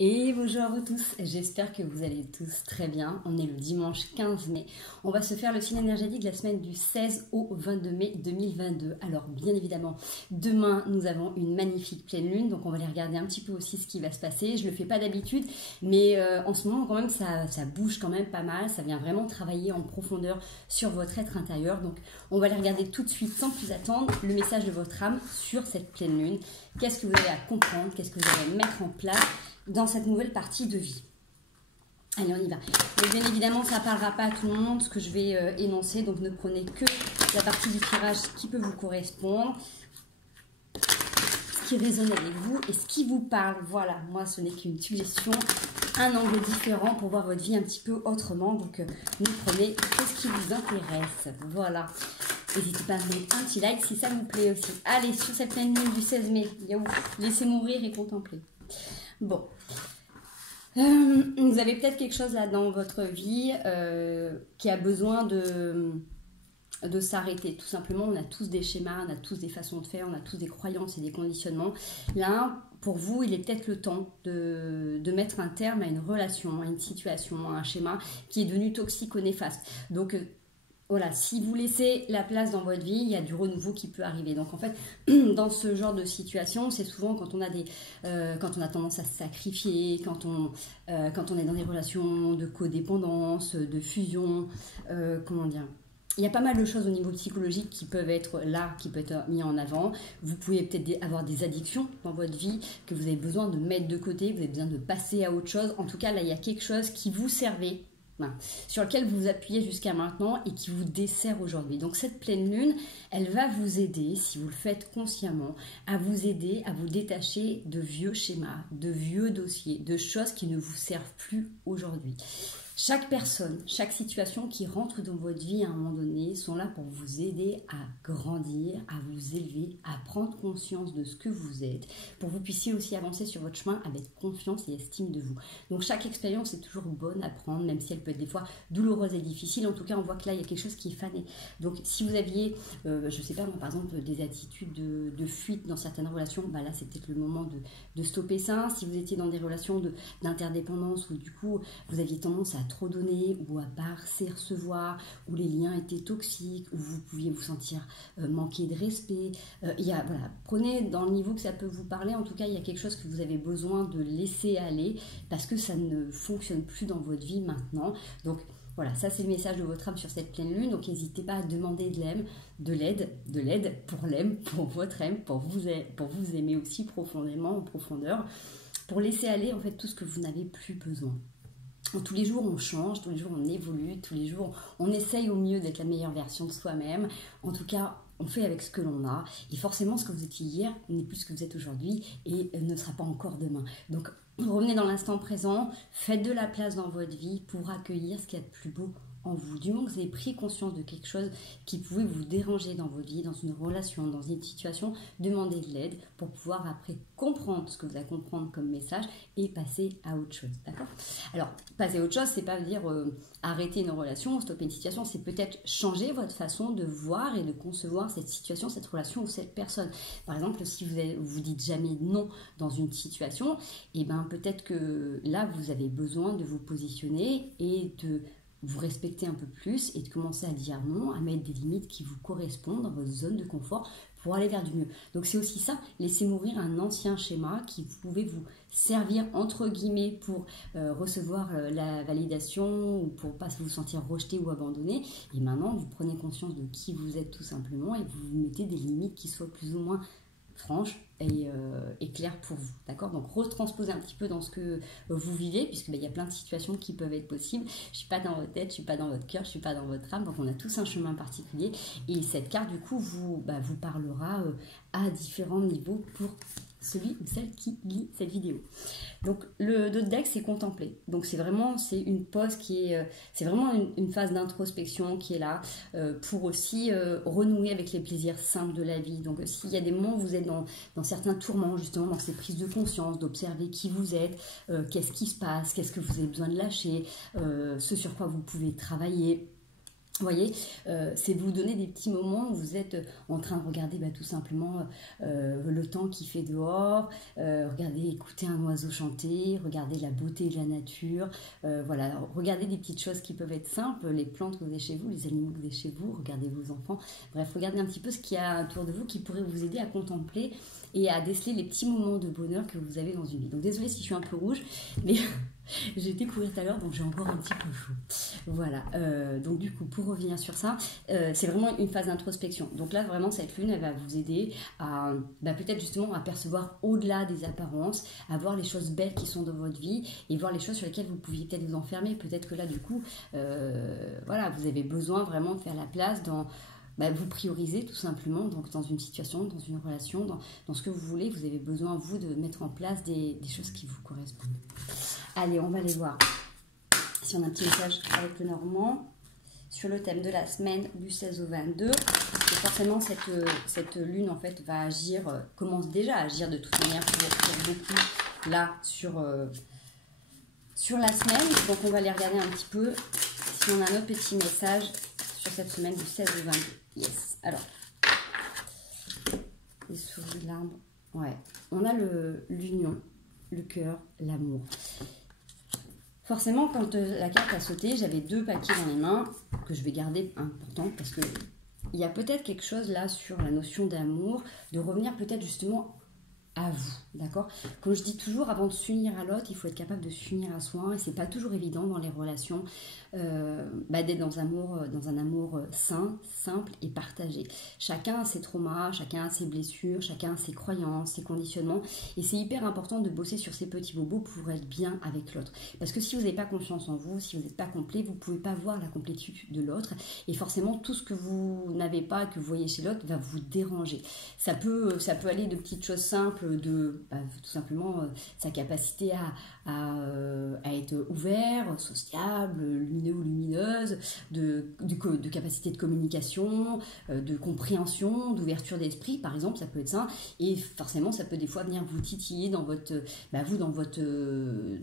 Et bonjour à vous tous, j'espère que vous allez tous très bien. On est le dimanche 15 mai. On va se faire le signe énergétique de la semaine du 16 au 22 mai 2022. Alors bien évidemment, demain nous avons une magnifique pleine lune, donc on va aller regarder un petit peu aussi ce qui va se passer. Je le fais pas d'habitude, mais en ce moment quand même ça bouge quand même pas mal. Ça vient vraiment travailler en profondeur sur votre être intérieur. Donc on va aller regarder tout de suite sans plus attendre le message de votre âme sur cette pleine lune. Qu'est-ce que vous avez à comprendre, qu'est-ce que vous allez mettre en place dans cette nouvelle partie de vie. Allez, on y va. Mais bien évidemment, ça ne parlera pas à tout le monde, ce que je vais énoncer, donc ne prenez que la partie du tirage qui peut vous correspondre, ce qui résonne avec vous et ce qui vous parle. Voilà, moi, ce n'est qu'une suggestion, un angle différent pour voir votre vie un petit peu autrement, donc ne prenez que ce qui vous intéresse. Voilà. N'hésitez pas à mettre un petit like si ça vous plaît aussi. Allez, sur cette pleine lune du 16 mai, laissez mourir et contempler. Bon, vous avez peut-être quelque chose là dans votre vie qui a besoin de s'arrêter. Tout simplement, on a tous des schémas, on a tous des façons de faire, on a tous des croyances et des conditionnements. Là, pour vous, il est peut-être le temps de mettre un terme à une relation, à une situation, à un schéma qui est devenu toxique ou néfaste. Donc, voilà, si vous laissez la place dans votre vie, il y a du renouveau qui peut arriver. Donc en fait, dans ce genre de situation, c'est souvent quand on a quand on a tendance à se sacrifier, quand on est dans des relations de codépendance, de fusion, comment dire. Il y a pas mal de choses au niveau psychologique qui peuvent être là, qui peuvent être mis en avant. Vous pouvez peut-être avoir des addictions dans votre vie que vous avez besoin de mettre de côté, vous avez besoin de passer à autre chose. En tout cas, là, il y a quelque chose qui vous servait, sur lequel vous vous appuyez jusqu'à maintenant et qui vous dessert aujourd'hui. Donc cette pleine lune, elle va vous aider, si vous le faites consciemment, à vous aider à vous détacher de vieux schémas, de vieux dossiers, de choses qui ne vous servent plus aujourd'hui. Chaque personne, chaque situation qui rentre dans votre vie à un moment donné sont là pour vous aider à grandir, à vous élever, à prendre conscience de ce que vous êtes, pour que vous puissiez aussi avancer sur votre chemin avec confiance et estime de vous. Donc chaque expérience est toujours bonne à prendre, même si elle peut être des fois douloureuse et difficile. En tout cas, on voit que là, il y a quelque chose qui est fané. Donc si vous aviez, je ne sais pas, par exemple, des attitudes de fuite dans certaines relations, bah là, c'est peut-être le moment de stopper ça. Si vous étiez dans des relations d'interdépendance où du coup, vous aviez tendance à trop donner ou à pas assez recevoir, où les liens étaient toxiques, où vous pouviez vous sentir manquer de respect. Voilà, prenez dans le niveau que ça peut vous parler. En tout cas, il y a quelque chose que vous avez besoin de laisser aller parce que ça ne fonctionne plus dans votre vie maintenant. Donc voilà, ça c'est le message de votre âme sur cette pleine lune. Donc n'hésitez pas à demander de l'aide pour votre âme, pour vous aimer aussi profondément, en profondeur, pour laisser aller en fait tout ce que vous n'avez plus besoin. Tous les jours on change, tous les jours on évolue, tous les jours on essaye au mieux d'être la meilleure version de soi-même. En tout cas, on fait avec ce que l'on a. Et forcément, ce que vous étiez hier n'est plus ce que vous êtes aujourd'hui et ne sera pas encore demain. Donc, revenez dans l'instant présent, faites de la place dans votre vie pour accueillir ce qu'il y a de plus beau en vous. Du moment que vous avez pris conscience de quelque chose qui pouvait vous déranger dans votre vie, dans une relation, dans une situation, demandez de l'aide pour pouvoir après comprendre ce que vous allez comprendre comme message et passer à autre chose. D'accord ? Alors, passer à autre chose, c'est pas dire arrêter une relation, stopper une situation, c'est peut-être changer votre façon de voir et de concevoir cette situation, cette relation ou cette personne. Par exemple, si vous dites jamais non dans une situation, et ben peut-être que là, vous avez besoin de vous positionner et de vous respecter un peu plus et de commencer à dire non, à mettre des limites qui vous correspondent dans votre zone de confort pour aller vers du mieux. Donc c'est aussi ça, laisser mourir un ancien schéma qui pouvait vous servir entre guillemets pour recevoir la validation ou pour pas vous sentir rejeté ou abandonné. Et maintenant, vous prenez conscience de qui vous êtes tout simplement et vous vous mettez des limites qui soient plus ou moins franche et claire pour vous, d'accord? Donc retransposer un petit peu dans ce que vous vivez, puisque il y a plein de situations qui peuvent être possibles. Je suis pas dans votre tête, je suis pas dans votre cœur, je suis pas dans votre âme, donc on a tous un chemin particulier et cette carte du coup vous parlera à différents niveaux pour celui ou celle qui lit cette vidéo. Donc le dos de deck, c'est contempler. Donc c'est une pause qui est, c'est vraiment une phase d'introspection qui est là pour aussi renouer avec les plaisirs simples de la vie. Donc s'il y a des moments où vous êtes dans certains tourments, justement dans ces prises de conscience, d'observer qui vous êtes, qu'est-ce qui se passe, qu'est-ce que vous avez besoin de lâcher, ce sur quoi vous pouvez travailler. Vous voyez, c'est vous donner des petits moments où vous êtes en train de regarder tout simplement le temps qu'il fait dehors, regarder, écouter un oiseau chanter, regarder la beauté de la nature, voilà, regardez des petites choses qui peuvent être simples, les plantes que vous avez chez vous, les animaux que vous avez chez vous, regardez vos enfants, bref, regardez un petit peu ce qu'il y a autour de vous qui pourrait vous aider à contempler et à déceler les petits moments de bonheur que vous avez dans une vie. Donc désolée si je suis un peu rouge, mais j'ai été courir tout à l'heure, donc j'ai encore un petit peu chaud. Voilà, donc du coup, pour revenir sur ça, c'est vraiment une phase d'introspection. Donc là, vraiment, cette lune, elle va vous aider à peut-être justement à percevoir au-delà des apparences, à voir les choses belles qui sont dans votre vie et voir les choses sur lesquelles vous pouviez peut-être vous enfermer. Peut-être que là, du coup, voilà, vous avez besoin vraiment de faire la place dans... vous priorisez tout simplement donc dans une situation, dans une relation, dans ce que vous voulez. Vous avez besoin, vous, de mettre en place des choses qui vous correspondent. Allez, on va aller voir si on a un petit message avec le Normand sur le thème de la semaine du 16 au 22. Parce que forcément, cette lune, en fait, va agir, commence déjà à agir de toute manière pour beaucoup, là, sur la semaine. Donc, on va aller regarder un petit peu si on a un autre petit message sur cette semaine du 16 au 22. Yes. Alors, les souris, l'arbre. Ouais. On a l'union, le cœur, l'amour. Forcément, quand la carte a sauté, j'avais 2 paquets dans les mains que je vais garder important parce que il y a peut-être quelque chose là sur la notion d'amour, de revenir peut-être justement à vous, d'accord? Comme je dis toujours, avant de s'unir à l'autre, il faut être capable de s'unir à soi et c'est pas toujours évident dans les relations d'être dans un amour sain, simple et partagé. Chacun a ses traumas, chacun a ses blessures, chacun a ses croyances, ses conditionnements et c'est hyper important de bosser sur ces petits bobos pour être bien avec l'autre. Parce que si vous n'avez pas confiance en vous, si vous n'êtes pas complet, vous ne pouvez pas voir la complétude de l'autre et forcément tout ce que vous n'avez pas, que vous voyez chez l'autre va vous déranger. Ça peut aller de petites choses simples, de tout simplement sa capacité à être ouvert, sociable, lumineux ou lumineuse, de capacité de communication, de compréhension, d'ouverture d'esprit, par exemple, ça peut être ça. Et forcément, ça peut des fois venir vous titiller dans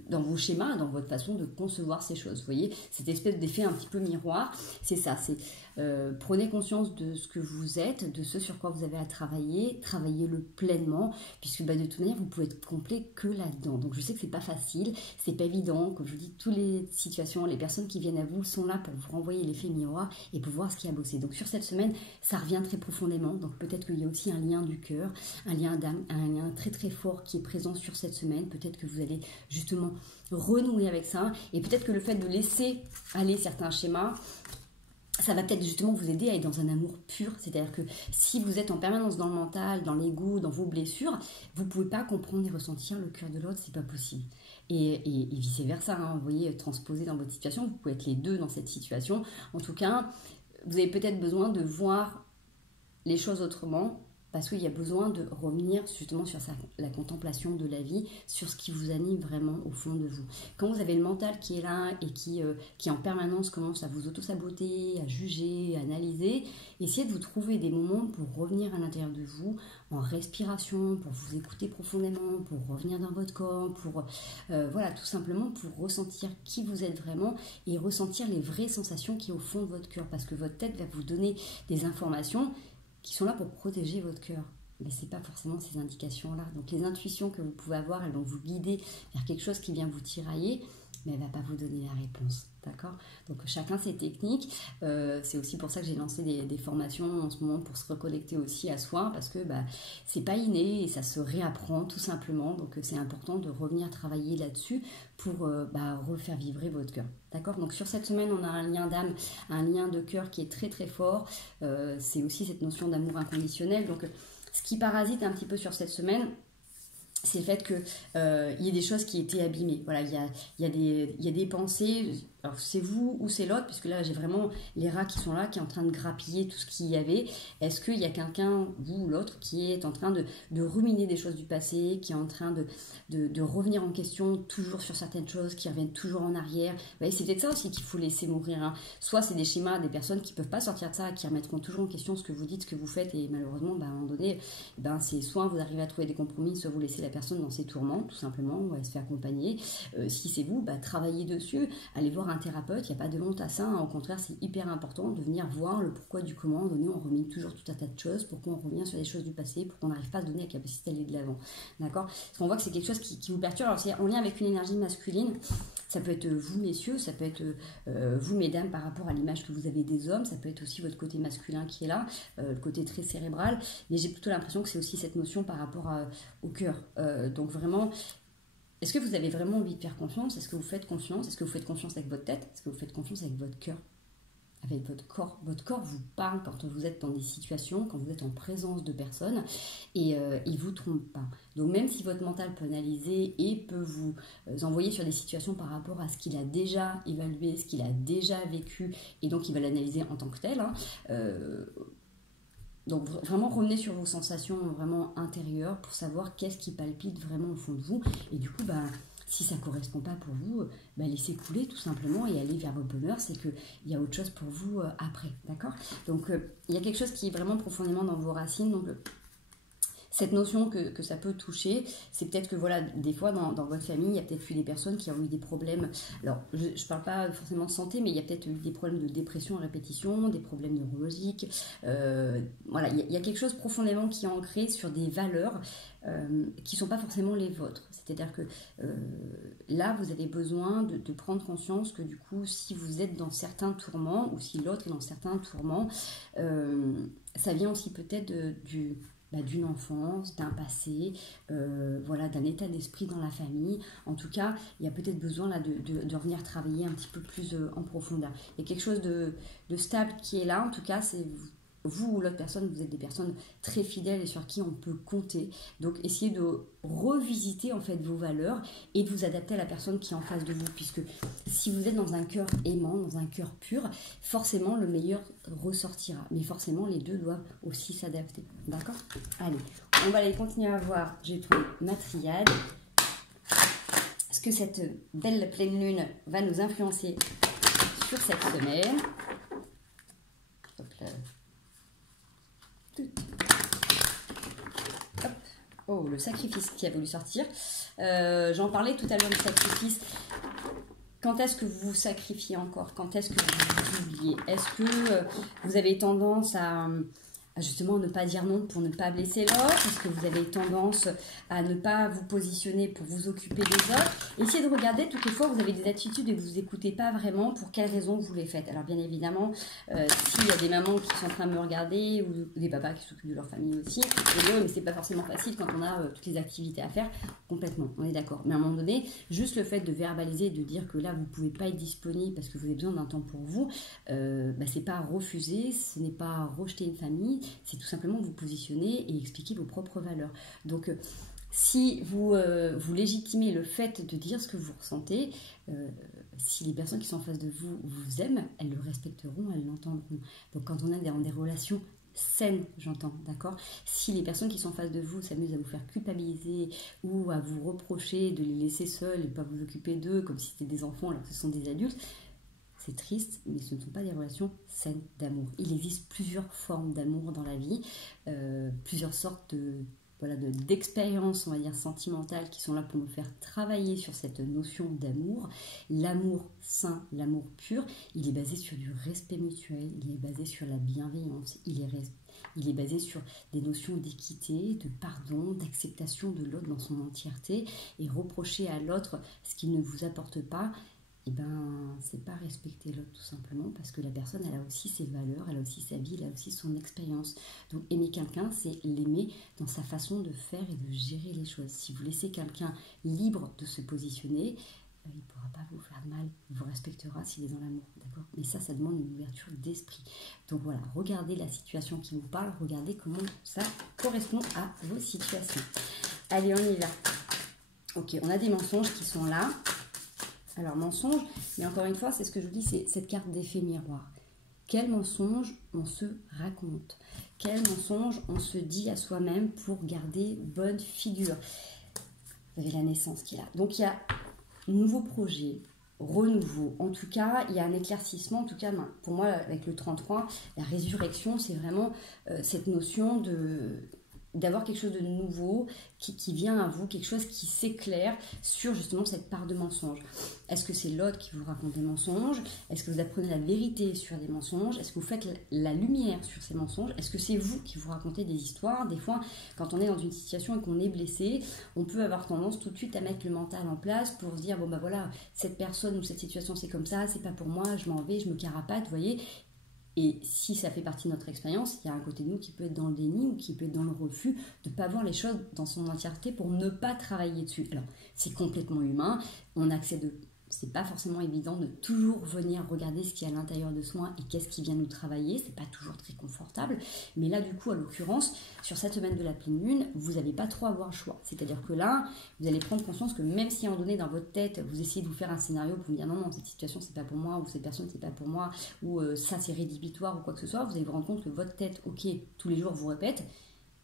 dans vos schémas, dans votre façon de concevoir ces choses. Vous voyez, cette espèce d'effet un petit peu miroir, c'est ça, c'est prenez conscience de ce que vous êtes, de ce sur quoi vous avez à travailler, travaillez-le pleinement, puisque de toute manière, vous pouvez être complet que là-dedans. Donc je sais que c'est pas facile, c'est pas évident, comme je vous dis, toutes les situations, les personnes qui viennent à vous sont là pour vous renvoyer l'effet miroir et pour voir ce qui a bossé. Donc sur cette semaine, ça revient très profondément, donc peut-être qu'il y a aussi un lien du cœur, un lien d'âme, un lien très très fort qui est présent sur cette semaine, peut-être que vous allez justement renouer avec ça, et peut-être que le fait de laisser aller certains schémas, ça va peut-être justement vous aider à être dans un amour pur. C'est-à-dire que si vous êtes en permanence dans le mental, dans l'ego, dans vos blessures, vous ne pouvez pas comprendre et ressentir le cœur de l'autre, c'est pas possible. Et vice-versa, hein, vous voyez, transposer dans votre situation, vous pouvez être les deux dans cette situation. En tout cas, vous avez peut-être besoin de voir les choses autrement, parce qu'il y a besoin de revenir justement sur la contemplation de la vie, sur ce qui vous anime vraiment au fond de vous. Quand vous avez le mental qui est là et qui en permanence commence à vous auto-saboter, à juger, à analyser, essayez de vous trouver des moments pour revenir à l'intérieur de vous, en respiration, pour vous écouter profondément, pour revenir dans votre corps, pour voilà, tout simplement pour ressentir qui vous êtes vraiment et ressentir les vraies sensations qui sont au fond de votre cœur, parce que votre tête va vous donner des informations qui sont là pour protéger votre cœur. Mais ce n'est pas forcément ces indications-là. Donc les intuitions que vous pouvez avoir, elles vont vous guider vers quelque chose qui vient vous tirailler, mais elle ne va pas vous donner la réponse. D'accord? Donc chacun ses techniques. C'est aussi pour ça que j'ai lancé des formations en ce moment pour se reconnecter aussi à soi, parce que c'est pas inné et ça se réapprend tout simplement. Donc c'est important de revenir travailler là-dessus pour refaire vibrer votre cœur. D'accord? Donc sur cette semaine, on a un lien d'âme, un lien de cœur qui est très très fort. C'est aussi cette notion d'amour inconditionnel. Donc ce qui parasite un petit peu sur cette semaine, c'est le fait qu'il y ait des choses qui étaient abîmées. Voilà, il y a des pensées, alors c'est vous ou c'est l'autre, puisque là j'ai vraiment les rats qui sont là, qui est en train de grappiller tout ce qu'il y avait. Est-ce qu'il y a quelqu'un, vous ou l'autre, qui est en train de ruminer des choses du passé, qui est en train de revenir en question toujours sur certaines choses, qui reviennent toujours en arrière? C'est peut-être ça aussi qu'il faut laisser mourir. Hein. Soit c'est des schémas, des personnes qui ne peuvent pas sortir de ça, qui remettront toujours en question ce que vous dites, ce que vous faites, et malheureusement, à un moment donné, c'est soit vous arrivez à trouver des compromis, soit vous laissez la personne dans ses tourments, tout simplement, ou à se faire accompagner. Si c'est vous, travaillez dessus, allez voir un thérapeute, il n'y a pas de honte à ça, hein. Au contraire, c'est hyper important de venir voir le pourquoi du comment. Donné, on remet toujours tout un tas de choses, pourquoi on revient sur les choses du passé, pour qu'on n'arrive pas à se donner la capacité d'aller de l'avant. D'accord? Parce qu'on voit que c'est quelque chose qui vous perturbe. Alors, c'est en lien avec une énergie masculine. Ça peut être vous, messieurs, ça peut être vous, mesdames, par rapport à l'image que vous avez des hommes, ça peut être aussi votre côté masculin qui est là, le côté très cérébral, mais j'ai plutôt l'impression que c'est aussi cette notion par rapport au cœur. Donc vraiment, est-ce que vous avez vraiment envie de faire confiance? Est-ce que vous faites confiance? Est-ce que vous faites confiance avec votre tête? Est-ce que vous faites confiance avec votre cœur? Avec votre corps. Votre corps vous parle quand vous êtes dans des situations, quand vous êtes en présence de personnes, et il ne vous trompe pas. Donc même si votre mental peut analyser et peut vous envoyer sur des situations par rapport à ce qu'il a déjà évalué, ce qu'il a déjà vécu, et donc il va l'analyser en tant que tel, hein, donc vraiment revenez sur vos sensations vraiment intérieures pour savoir qu'est-ce qui palpite vraiment au fond de vous, et du coup si ça ne correspond pas pour vous, laissez couler tout simplement et allez vers vos bonheurs, c'est qu'il y a autre chose pour vous après, d'accord? Donc il y a quelque chose qui est vraiment profondément dans vos racines, donc cette notion que ça peut toucher, c'est peut-être que voilà, des fois dans votre famille, il y a peut-être eu des personnes qui ont eu des problèmes, alors je ne parle pas forcément de santé, mais il y a peut-être eu des problèmes de dépression à répétition, des problèmes neurologiques, voilà, il y a quelque chose profondément qui est ancré sur des valeurs qui ne sont pas forcément les vôtres. C'est-à-dire que là, vous avez besoin de prendre conscience que du coup, si vous êtes dans certains tourments, ou si l'autre est dans certains tourments, ça vient aussi peut-être d'une enfance, d'un passé, voilà, d'un état d'esprit dans la famille. En tout cas, il y a peut-être besoin là de revenir travailler un petit peu plus en profondeur. Il y a quelque chose de stable qui est là, en tout cas, c'est vous ou l'autre personne, vous êtes des personnes très fidèles et sur qui on peut compter. Donc, essayez de revisiter en fait vos valeurs et de vous adapter à la personne qui est en face de vous. Puisque si vous êtes dans un cœur aimant, dans un cœur pur, forcément le meilleur ressortira. Mais forcément, les deux doivent aussi s'adapter. D'accord? Allez, on va aller continuer à voir. J'ai pris ma triade. Est-ce que cette belle pleine lune va nous influencer sur cette semaine? Hop là. Hop. Oh, le sacrifice qui a voulu sortir. J'en parlais tout à l'heure du sacrifice. Quand est-ce que vous vous sacrifiez encore? Quand est-ce que vous vous oubliez? Est-ce que vous avez tendance à justement ne pas dire non pour ne pas blesser l'autre? Est-ce que vous avez tendance à ne pas vous positionner pour vous occuper des autres? Essayez de regarder toutes les fois où vous avez des attitudes et que vous n'écoutez pas vraiment pour quelles raisons vous les faites. Alors bien évidemment, s'il y a des mamans qui sont en train de me regarder ou des papas qui s'occupent de leur famille aussi, mais c'est pas forcément facile quand on a toutes les activités à faire, complètement, on est d'accord. Mais à un moment donné, juste le fait de verbaliser, de dire que là vous pouvez pas être disponible parce que vous avez besoin d'un temps pour vous, c'est pas refuser, ce n'est pas rejeter une famille, c'est tout simplement vous positionner et expliquer vos propres valeurs. Donc, si vous légitimez le fait de dire ce que vous ressentez, si les personnes qui sont en face de vous vous aiment, elles le respecteront, elles l'entendront. Donc, quand on est dans des relations saines, j'entends, d'accord? Si les personnes qui sont en face de vous s'amusent à vous faire culpabiliser ou à vous reprocher de les laisser seuls et de ne pas vous occuper d'eux comme si c'était des enfants alors que ce sont des adultes, c'est triste, mais ce ne sont pas des relations saines d'amour. Il existe plusieurs formes d'amour dans la vie, plusieurs sortes d'expériences, on va dire, sentimentales qui sont là pour nous faire travailler sur cette notion d'amour. L'amour sain, l'amour pur, il est basé sur du respect mutuel, il est basé sur la bienveillance, il est basé sur des notions d'équité, de pardon, d'acceptation de l'autre dans son entièreté, et reprocher à l'autre ce qu'il ne vous apporte pas, c'est pas respecter l'autre tout simplement, parce que la personne, elle a aussi ses valeurs, elle a aussi sa vie, elle a aussi son expérience. Donc aimer quelqu'un, c'est l'aimer dans sa façon de faire et de gérer les choses. Si vous laissez quelqu'un libre de se positionner, il ne pourra pas vous faire de mal, il vous respectera s'il est dans l'amour, d'accord? Mais ça demande une ouverture d'esprit. Donc voilà, regardez la situation qui vous parle, regardez comment ça correspond à vos situations. Allez, on y va. Ok, on a des mensonges qui sont là. Alors, mensonge, mais encore une fois, c'est ce que je vous dis, c'est cette carte d'effet miroir. Quel mensonge on se raconte? Quel mensonge on se dit à soi-même pour garder bonne figure? Vous avez la naissance qui est là. Donc, il y a nouveau projet, renouveau. En tout cas, il y a un éclaircissement. En tout cas, pour moi, avec le 33, la résurrection, c'est vraiment cette notion d'avoir quelque chose de nouveau qui vient à vous, quelque chose qui s'éclaire sur justement cette part de mensonge. Est-ce que c'est l'autre qui vous raconte des mensonges? Est-ce que vous apprenez la vérité sur des mensonges? Est-ce que vous faites la lumière sur ces mensonges? Est-ce que c'est vous qui vous racontez des histoires? Des fois, quand on est dans une situation et qu'on est blessé, on peut avoir tendance tout de suite à mettre le mental en place pour se dire, bon bah voilà, cette personne ou cette situation c'est comme ça, c'est pas pour moi, je m'en vais, je me carapate, vous voyez. Et si ça fait partie de notre expérience, il y a un côté de nous qui peut être dans le déni ou qui peut être dans le refus de ne pas voir les choses dans son entièreté pour ne pas travailler dessus. Alors, c'est complètement humain, on accède. C'est pas forcément évident de toujours venir regarder ce qu'il y a à l'intérieur de soi et qu'est-ce qui vient nous travailler, c'est pas toujours très confortable, mais là du coup, à l'occurrence, sur cette semaine de la pleine lune, vous n'allez pas trop avoir le choix, c'est-à-dire que là, vous allez prendre conscience que même si à un moment donné dans votre tête, vous essayez de vous faire un scénario pour vous dire non, cette situation c'est pas pour moi, ou cette personne c'est pas pour moi, ou ça c'est rédhibitoire ou quoi que ce soit, vous allez vous rendre compte que votre tête, ok, tous les jours vous répète,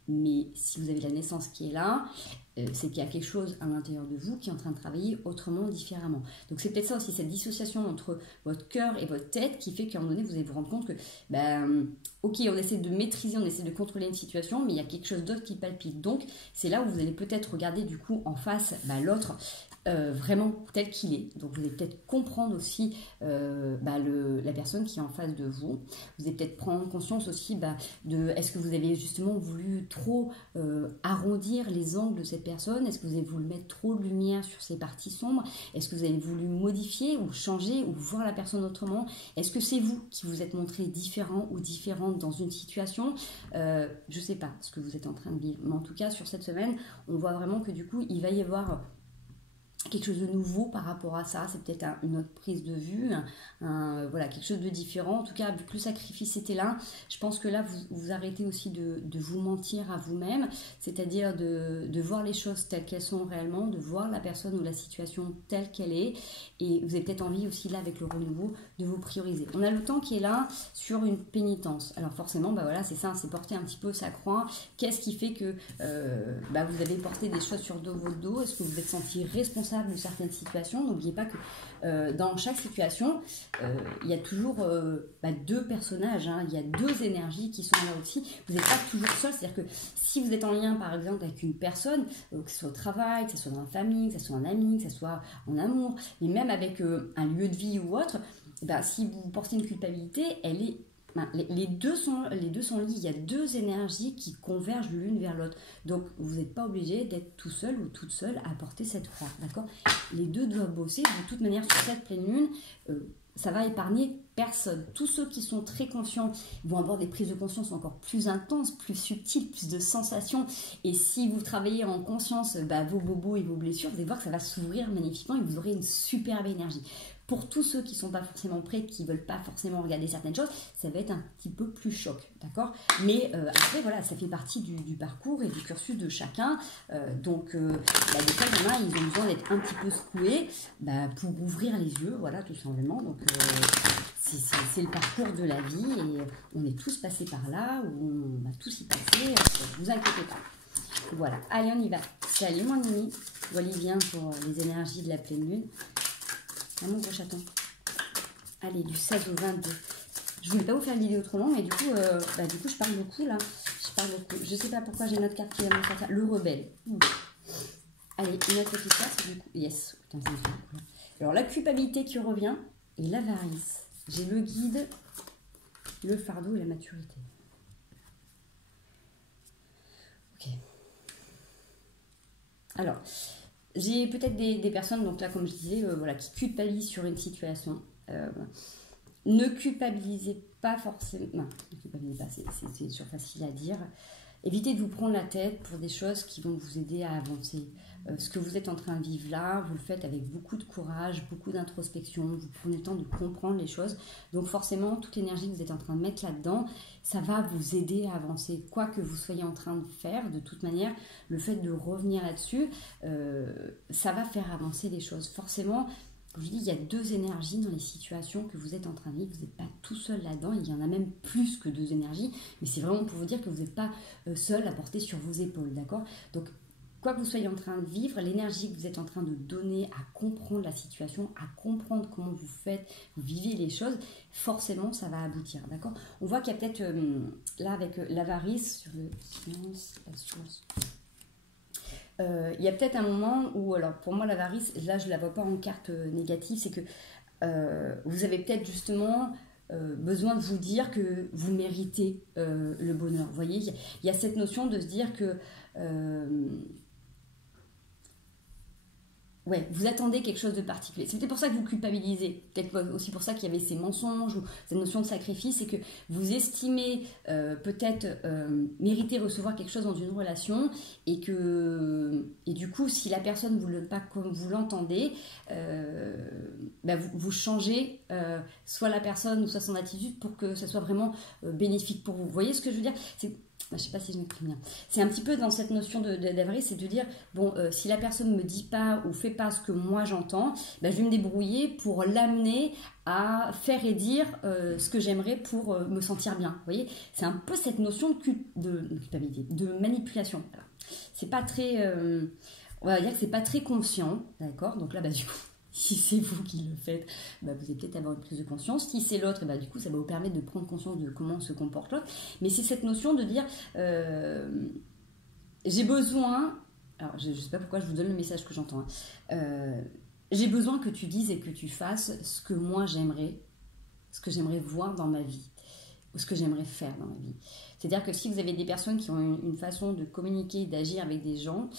mais si vous avez la naissance qui est là, c'est qu'il y a quelque chose à l'intérieur de vous qui est en train de travailler autrement, différemment. Donc c'est peut-être ça aussi, cette dissociation entre votre cœur et votre tête qui fait qu'à un moment donné, vous allez vous rendre compte que, ok, on essaie de maîtriser, on essaie de contrôler une situation, mais il y a quelque chose d'autre qui palpite. Donc c'est là où vous allez peut-être regarder du coup en face l'autre, vraiment tel qu'il est. Donc vous allez peut-être comprendre aussi la personne qui est en face de vous. Vous allez peut-être prendre conscience aussi de est-ce que vous avez justement voulu trop arrondir les angles de cette personne? Est-ce que vous avez voulu mettre trop de lumière sur ses parties sombres? Est-ce que vous avez voulu modifier ou changer ou voir la personne autrement? Est-ce que c'est vous qui vous êtes montré différent ou différente dans une situation? Je ne sais pas ce que vous êtes en train de vivre. Mais en tout cas, sur cette semaine, on voit vraiment que du coup, il va y avoir quelque chose de nouveau par rapport à ça, c'est peut-être une autre prise de vue, voilà, quelque chose de différent. En tout cas, vu que le sacrifice était là, je pense que là, vous arrêtez aussi de vous mentir à vous-même, c'est-à-dire de voir les choses telles qu'elles sont réellement, de voir la personne ou la situation telle qu'elle est, et vous avez peut-être envie aussi là, avec le renouveau, de vous prioriser. On a le temps qui est là sur une pénitence. Alors forcément, voilà, c'est ça, c'est porter un petit peu sa croix. Qu'est-ce qui fait que vous avez porté des choses sur votre dos? Est-ce que vous vous êtes senti responsable de certaines situations? N'oubliez pas que dans chaque situation, il y a toujours deux personnages, il y a deux énergies qui sont là aussi. Vous n'êtes pas toujours seul, c'est-à-dire que si vous êtes en lien par exemple avec une personne, que ce soit au travail, que ce soit dans la famille, que ce soit un ami, que ce soit en amour, mais même avec un lieu de vie ou autre, si vous portez une culpabilité, elle est les deux sont liés, il y a deux énergies qui convergent l'une vers l'autre. Donc, vous n'êtes pas obligé d'être tout seul ou toute seule à porter cette croix, d'accord? Les deux doivent bosser. De toute manière, sur cette pleine lune, ça va épargner personne. Tous ceux qui sont très conscients vont avoir des prises de conscience encore plus intenses, plus subtiles, plus de sensations. Et si vous travaillez en conscience vos bobos et vos blessures, vous allez voir que ça va s'ouvrir magnifiquement et vous aurez une superbe énergie. Pour tous ceux qui ne sont pas forcément prêts, qui ne veulent pas forcément regarder certaines choses, ça va être un petit peu plus choc, d'accord? Mais après, voilà, ça fait partie du parcours et du cursus de chacun. Donc, des fois, il y en a, ils ont besoin d'être un petit peu secoués pour ouvrir les yeux, voilà, tout simplement. Donc, c'est le parcours de la vie et on est tous passés par là, ou on va tous y passer, ne vous inquiétez pas. Voilà, allez, on y va. Salut mon ami, Olivien pour les énergies de la pleine lune. Ah, mon gros chaton. Allez, du 16 au 22. Je voulais pas vous faire une vidéo trop longue, mais du coup, je parle beaucoup là. Je sais pas pourquoi j'ai une autre carte qui va me faire ça. Le rebelle. Allez, une autre petite carte, du coup. Yes. Putain, alors, la culpabilité qui revient et l'avarice. J'ai le guide, le fardeau et la maturité. Ok. Alors, j'ai peut-être des personnes, donc là, comme je disais, qui culpabilisent sur une situation. Ne culpabilisez pas forcément. Non, ne culpabilisez pas, c'est toujours facile à dire. Évitez de vous prendre la tête pour des choses qui vont vous aider à avancer. Ce que vous êtes en train de vivre là, vous le faites avec beaucoup de courage, beaucoup d'introspection, vous prenez le temps de comprendre les choses. Donc forcément, toute l'énergie que vous êtes en train de mettre là-dedans, ça va vous aider à avancer. Quoi que vous soyez en train de faire, de toute manière, le fait de revenir là-dessus, ça va faire avancer les choses. Forcément, comme je dis, il y a deux énergies dans les situations que vous êtes en train de vivre. Vous n'êtes pas tout seul là-dedans. Il y en a même plus que deux énergies. Mais c'est vraiment pour vous dire que vous n'êtes pas seul à porter sur vos épaules, d'accord? Donc, quoi que vous soyez en train de vivre, l'énergie que vous êtes en train de donner à comprendre la situation, à comprendre comment vous faites, vous vivez les choses, forcément ça va aboutir, d'accord? On voit qu'il y a peut-être, là avec l'avarice, sur le silence, la source, il y a peut-être un moment où, alors pour moi l'avarice, là je ne la vois pas en carte négative, c'est que vous avez peut-être justement besoin de vous dire que vous méritez le bonheur. Vous voyez, il y a cette notion de se dire que ouais, vous attendez quelque chose de particulier. C'est peut-être pour ça que vous culpabilisez. Peut-être aussi pour ça qu'il y avait ces mensonges ou cette notion de sacrifice. C'est que vous estimez peut-être mériter recevoir quelque chose dans une relation et du coup, si la personne ne vous le donne pas comme vous l'entendez, vous changez soit la personne ou soit son attitude pour que ça soit vraiment bénéfique pour vous. Vous voyez ce que je veux dire? Je ne sais pas si je m'exprime bien. C'est un petit peu dans cette notion d'avarice, c'est de dire, bon, si la personne ne me dit pas ou fait pas ce que moi j'entends, je vais me débrouiller pour l'amener à faire et dire ce que j'aimerais pour me sentir bien. Vous voyez, c'est un peu cette notion de culpabilité, de manipulation. Voilà. C'est pas très... on va dire que c'est pas très conscient, d'accord? Donc là, du coup... Si c'est vous qui le faites, vous allez peut-être avoir une prise de conscience. Si c'est l'autre, du coup, ça va vous permettre de prendre conscience de comment se comporte l'autre. Mais c'est cette notion de dire, j'ai besoin... Alors, je ne sais pas pourquoi je vous donne le message que j'entends. J'ai besoin que tu dises et que tu fasses ce que moi j'aimerais, ce que j'aimerais voir dans ma vie, ou ce que j'aimerais faire dans ma vie. C'est-à-dire que si vous avez des personnes qui ont une façon de communiquer, d'agir avec des gens,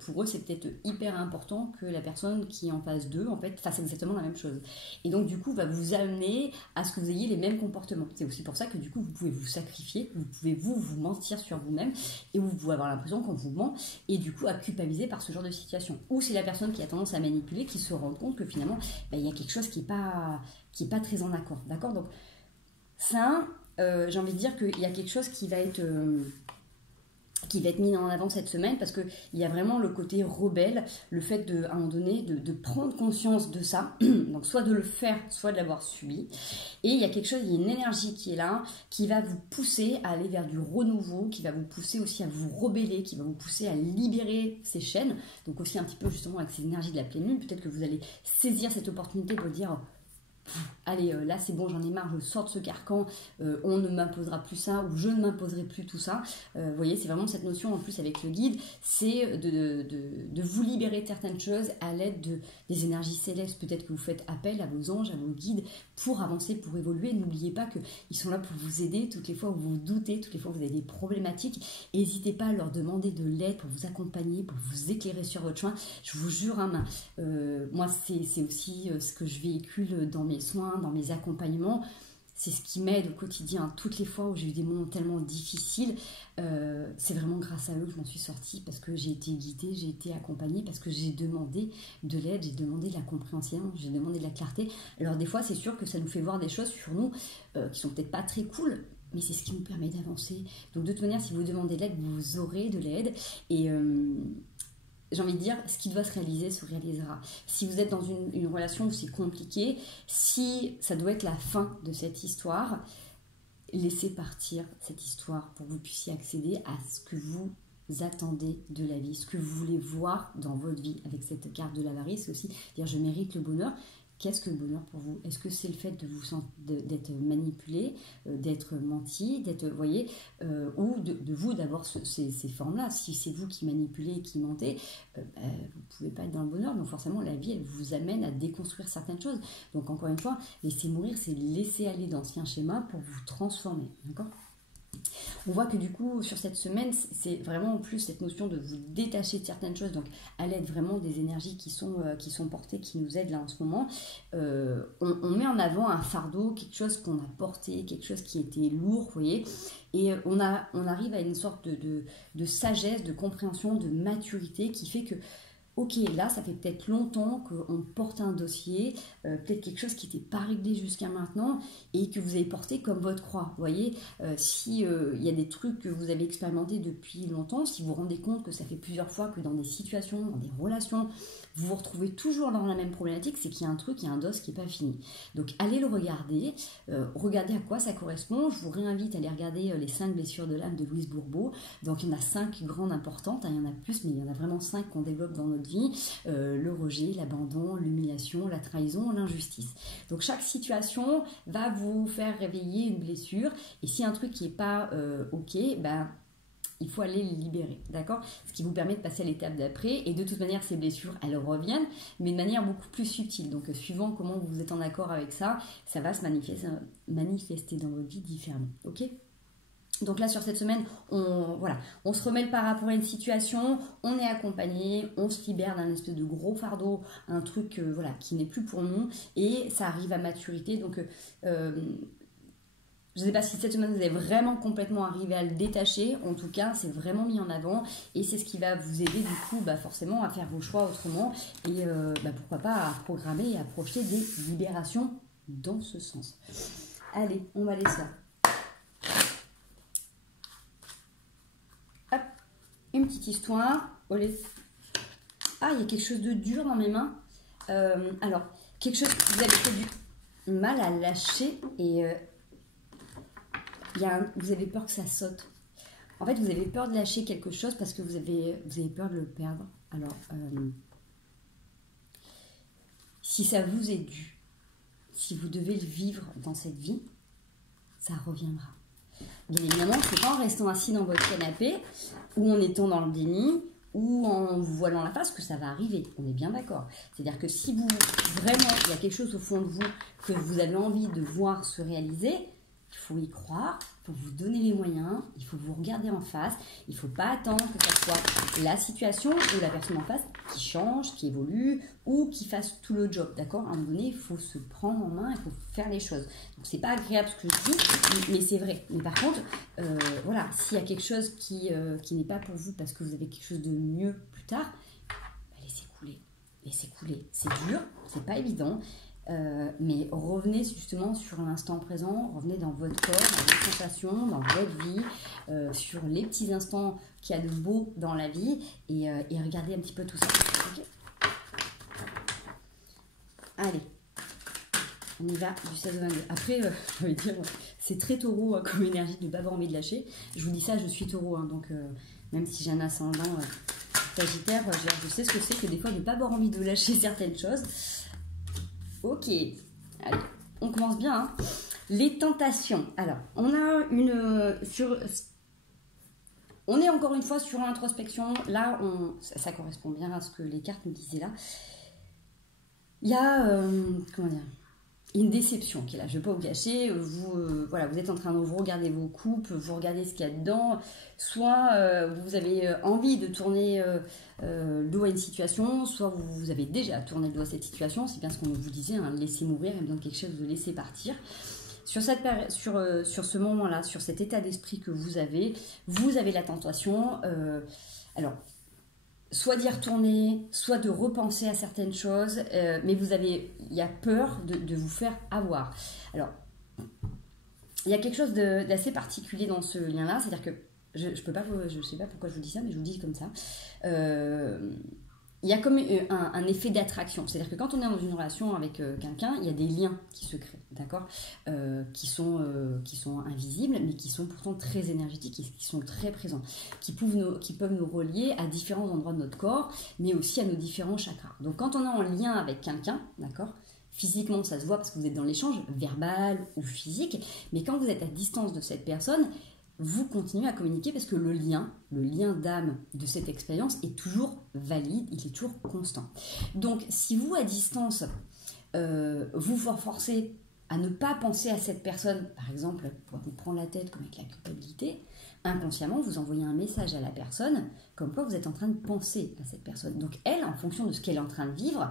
pour eux, c'est peut-être hyper important que la personne qui est en face d'eux, en fait, fasse exactement la même chose. Et donc, du coup, va vous amener à ce que vous ayez les mêmes comportements. C'est aussi pour ça que, du coup, vous pouvez vous sacrifier, vous pouvez vous mentir sur vous-même, et vous pouvez avoir l'impression qu'on vous ment, et du coup, à culpabiliser par ce genre de situation. Ou c'est la personne qui a tendance à manipuler, qui se rend compte que finalement, il y a quelque chose qui n'est pas très en accord. D'accord? Donc, ça... j'ai envie de dire qu'il y a quelque chose qui va être mis en avant cette semaine parce qu'il y a vraiment le côté rebelle, le fait à un moment donné de prendre conscience de ça, donc soit de le faire, soit de l'avoir subi. Et il y a quelque chose, il y a une énergie qui est là, qui va vous pousser à aller vers du renouveau, qui va vous pousser aussi à vous rebeller, qui va vous pousser à libérer ces chaînes. Donc aussi un petit peu justement avec ces énergies de la pleine lune, peut-être que vous allez saisir cette opportunité pour dire... Allez, là c'est bon, j'en ai marre, je sors de ce carcan, on ne m'imposera plus ça, ou je ne m'imposerai plus tout ça. Vous voyez, c'est vraiment cette notion en plus avec le guide, c'est de vous libérer de certaines choses à l'aide des énergies célestes. Peut-être que vous faites appel à vos anges, à vos guides pour avancer, pour évoluer. N'oubliez pas qu'ils sont là pour vous aider toutes les fois où vous doutez, toutes les fois où vous avez des problématiques. N'hésitez pas à leur demander de l'aide pour vous accompagner, pour vous éclairer sur votre chemin. Je vous jure, moi c'est aussi ce que je véhicule dans mes soins, dans mes accompagnements, c'est ce qui m'aide au quotidien. Toutes les fois où j'ai eu des moments tellement difficiles, c'est vraiment grâce à eux que je m'en suis sortie, parce que j'ai été guidée, j'ai été accompagnée, parce que j'ai demandé de l'aide, j'ai demandé de la compréhension, j'ai demandé de la clarté. Alors des fois, c'est sûr que ça nous fait voir des choses sur nous qui sont peut-être pas très cool, mais c'est ce qui nous permet d'avancer. Donc de toute manière, si vous demandez de l'aide, vous aurez de l'aide. Et j'ai envie de dire, ce qui doit se réaliser se réalisera. Si vous êtes dans une relation où c'est compliqué, si ça doit être la fin de cette histoire, laissez partir cette histoire pour que vous puissiez accéder à ce que vous attendez de la vie, ce que vous voulez voir dans votre vie. Avec cette carte de l'avarice, c'est aussi dire je mérite le bonheur. Qu'est-ce que le bonheur pour vous? Est-ce que c'est le fait d'être manipulé, d'être menti, d'être, voyez, ou de vous d'avoir ces formes-là? Si c'est vous qui manipulez et qui mentez, vous ne pouvez pas être dans le bonheur. Donc forcément, la vie, elle vous amène à déconstruire certaines choses. Donc encore une fois, laisser mourir, c'est laisser aller d'anciens schémas pour vous transformer. D'accord? On voit que du coup, sur cette semaine, c'est vraiment en plus cette notion de vous détacher de certaines choses, donc à l'aide vraiment des énergies qui sont portées, qui nous aident là en ce moment. On met en avant un fardeau, quelque chose qu'on a porté, quelque chose qui était lourd, vous voyez, et on arrive à une sorte de sagesse, de compréhension, de maturité qui fait que ok, là, ça fait peut-être longtemps qu'on porte un dossier, peut-être quelque chose qui n'était pas réglé jusqu'à maintenant et que vous avez porté comme votre croix. Vous voyez, si il y a des trucs que vous avez expérimentés depuis longtemps, si vous vous rendez compte que ça fait plusieurs fois que dans des situations, dans des relations, vous vous retrouvez toujours dans la même problématique, c'est qu'il y a un truc, il y a un dos qui n'est pas fini. Donc allez le regarder, regardez à quoi ça correspond. Je vous réinvite à aller regarder les 5 blessures de l'âme de Louise Bourbeau. Donc il y en a 5 grandes importantes, il y en a plus, mais il y en a vraiment 5 qu'on développe dans notre vie. Le rejet, l'abandon, l'humiliation, la trahison, l'injustice. Donc chaque situation va vous faire réveiller une blessure. Et si un truc qui n'est pas ok, il faut aller les libérer, d'accord? Ce qui vous permet de passer à l'étape d'après. Et de toute manière, ces blessures, elles reviennent, mais de manière beaucoup plus subtile. Donc, suivant comment vous êtes en accord avec ça, ça va se manifester dans votre vie différemment, ok? Donc là, sur cette semaine, on se remet le par rapport à une situation, on est accompagné, on se libère d'un espèce de gros fardeau, un truc qui n'est plus pour nous, et ça arrive à maturité. Donc, je ne sais pas si cette semaine vous avez vraiment complètement arrivé à le détacher. En tout cas, c'est vraiment mis en avant et c'est ce qui va vous aider du coup forcément à faire vos choix autrement et pourquoi pas à programmer et à projeter des libérations dans ce sens. Allez, on va laisser ça. Hop, une petite histoire. Olé. Ah, il y a quelque chose de dur dans mes mains. Alors, quelque chose que vous avez fait du mal à lâcher et... vous avez peur que ça saute. En fait, vous avez peur de lâcher quelque chose parce que vous avez peur de le perdre. Alors, si ça vous est dû, si vous devez le vivre dans cette vie, ça reviendra. Bien évidemment, ce n'est pas en restant assis dans votre canapé ou en étant dans le déni ou en vous voilant la face que ça va arriver. On est bien d'accord. C'est-à-dire que si vraiment, il y a quelque chose au fond de vous que vous avez envie de voir se réaliser, il faut y croire, il faut vous donner les moyens, il faut vous regarder en face, il ne faut pas attendre que ce soit la situation ou la personne en face qui change, qui évolue ou qui fasse tout le job, d'accord? À un moment donné, il faut se prendre en main, il faut faire les choses. Donc c'est pas agréable ce que je dis, mais c'est vrai. Mais par contre, s'il y a quelque chose qui n'est pas pour vous parce que vous avez quelque chose de mieux plus tard, laissez couler. C'est dur, c'est pas évident. Mais revenez justement sur l'instant présent, revenez dans votre corps, dans vos sensations, dans votre vie, sur les petits instants qu'il y a de beau dans la vie et regardez un petit peu tout ça. Okay. Allez, on y va du 16 au 22. Après, je vais dire, c'est très taureau comme énergie de ne pas avoir envie de lâcher. Je vous dis ça, je suis taureau, donc même si j'ai un ascendant sagittaire, je sais ce que c'est que des fois de ne pas avoir envie de lâcher certaines choses. Ok, allez, on commence bien. Hein. Les tentations. Alors, on a on est encore une fois sur l'introspection. Là, ça correspond bien à ce que les cartes nous disaient là. Il y a, une déception qui est là. Je ne vais pas vous cacher. Vous êtes en train de vous regarder vos coupes, vous regardez ce qu'il y a dedans. Soit vous avez envie de tourner le dos à une situation, soit vous avez déjà tourné le dos à cette situation. C'est bien ce qu'on vous disait, hein, laisser mourir, il y a besoin de quelque chose de laisser partir. Sur ce moment-là, sur cet état d'esprit que vous avez la tentation. Alors, soit d'y retourner, soit de repenser à certaines choses, mais il y a peur de vous faire avoir. Alors, il y a quelque chose d'assez particulier dans ce lien-là, c'est-à-dire que je sais pas pourquoi je vous dis ça, mais je vous dis comme ça. Il y a comme un effet d'attraction, c'est-à-dire que quand on est dans une relation avec quelqu'un, il y a des liens qui se créent, d'accord, qui sont invisibles, mais qui sont pourtant très énergétiques et qui sont très présents, qui peuvent nous relier à différents endroits de notre corps, mais aussi à nos différents chakras. Donc quand on est en lien avec quelqu'un, d'accord, physiquement ça se voit parce que vous êtes dans l'échange verbal ou physique, mais quand vous êtes à distance de cette personne, vous continuez à communiquer parce que le lien d'âme de cette expérience est toujours valide, il est toujours constant. Donc, si vous, à distance, vous forcez à ne pas penser à cette personne, par exemple, pour vous prendre la tête comme avec la culpabilité, inconsciemment, vous envoyez un message à la personne comme quoi vous êtes en train de penser à cette personne. Donc elle, en fonction de ce qu'elle est en train de vivre,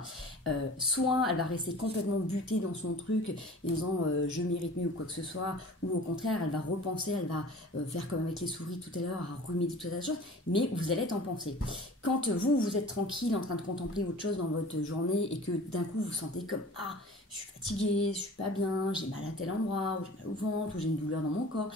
soit elle va rester complètement butée dans son truc et en disant je mérite mieux ou quoi que ce soit, ou au contraire, elle va repenser, elle va faire comme avec les souris tout à l'heure, à ruméditer toute cette chose, mais vous allez être en pensée. Quand vous êtes tranquille en train de contempler autre chose dans votre journée et que d'un coup vous sentez comme « Ah, je suis fatiguée, je suis pas bien, j'ai mal à tel endroit, ou j'ai mal au ventre, ou j'ai une douleur dans mon corps »,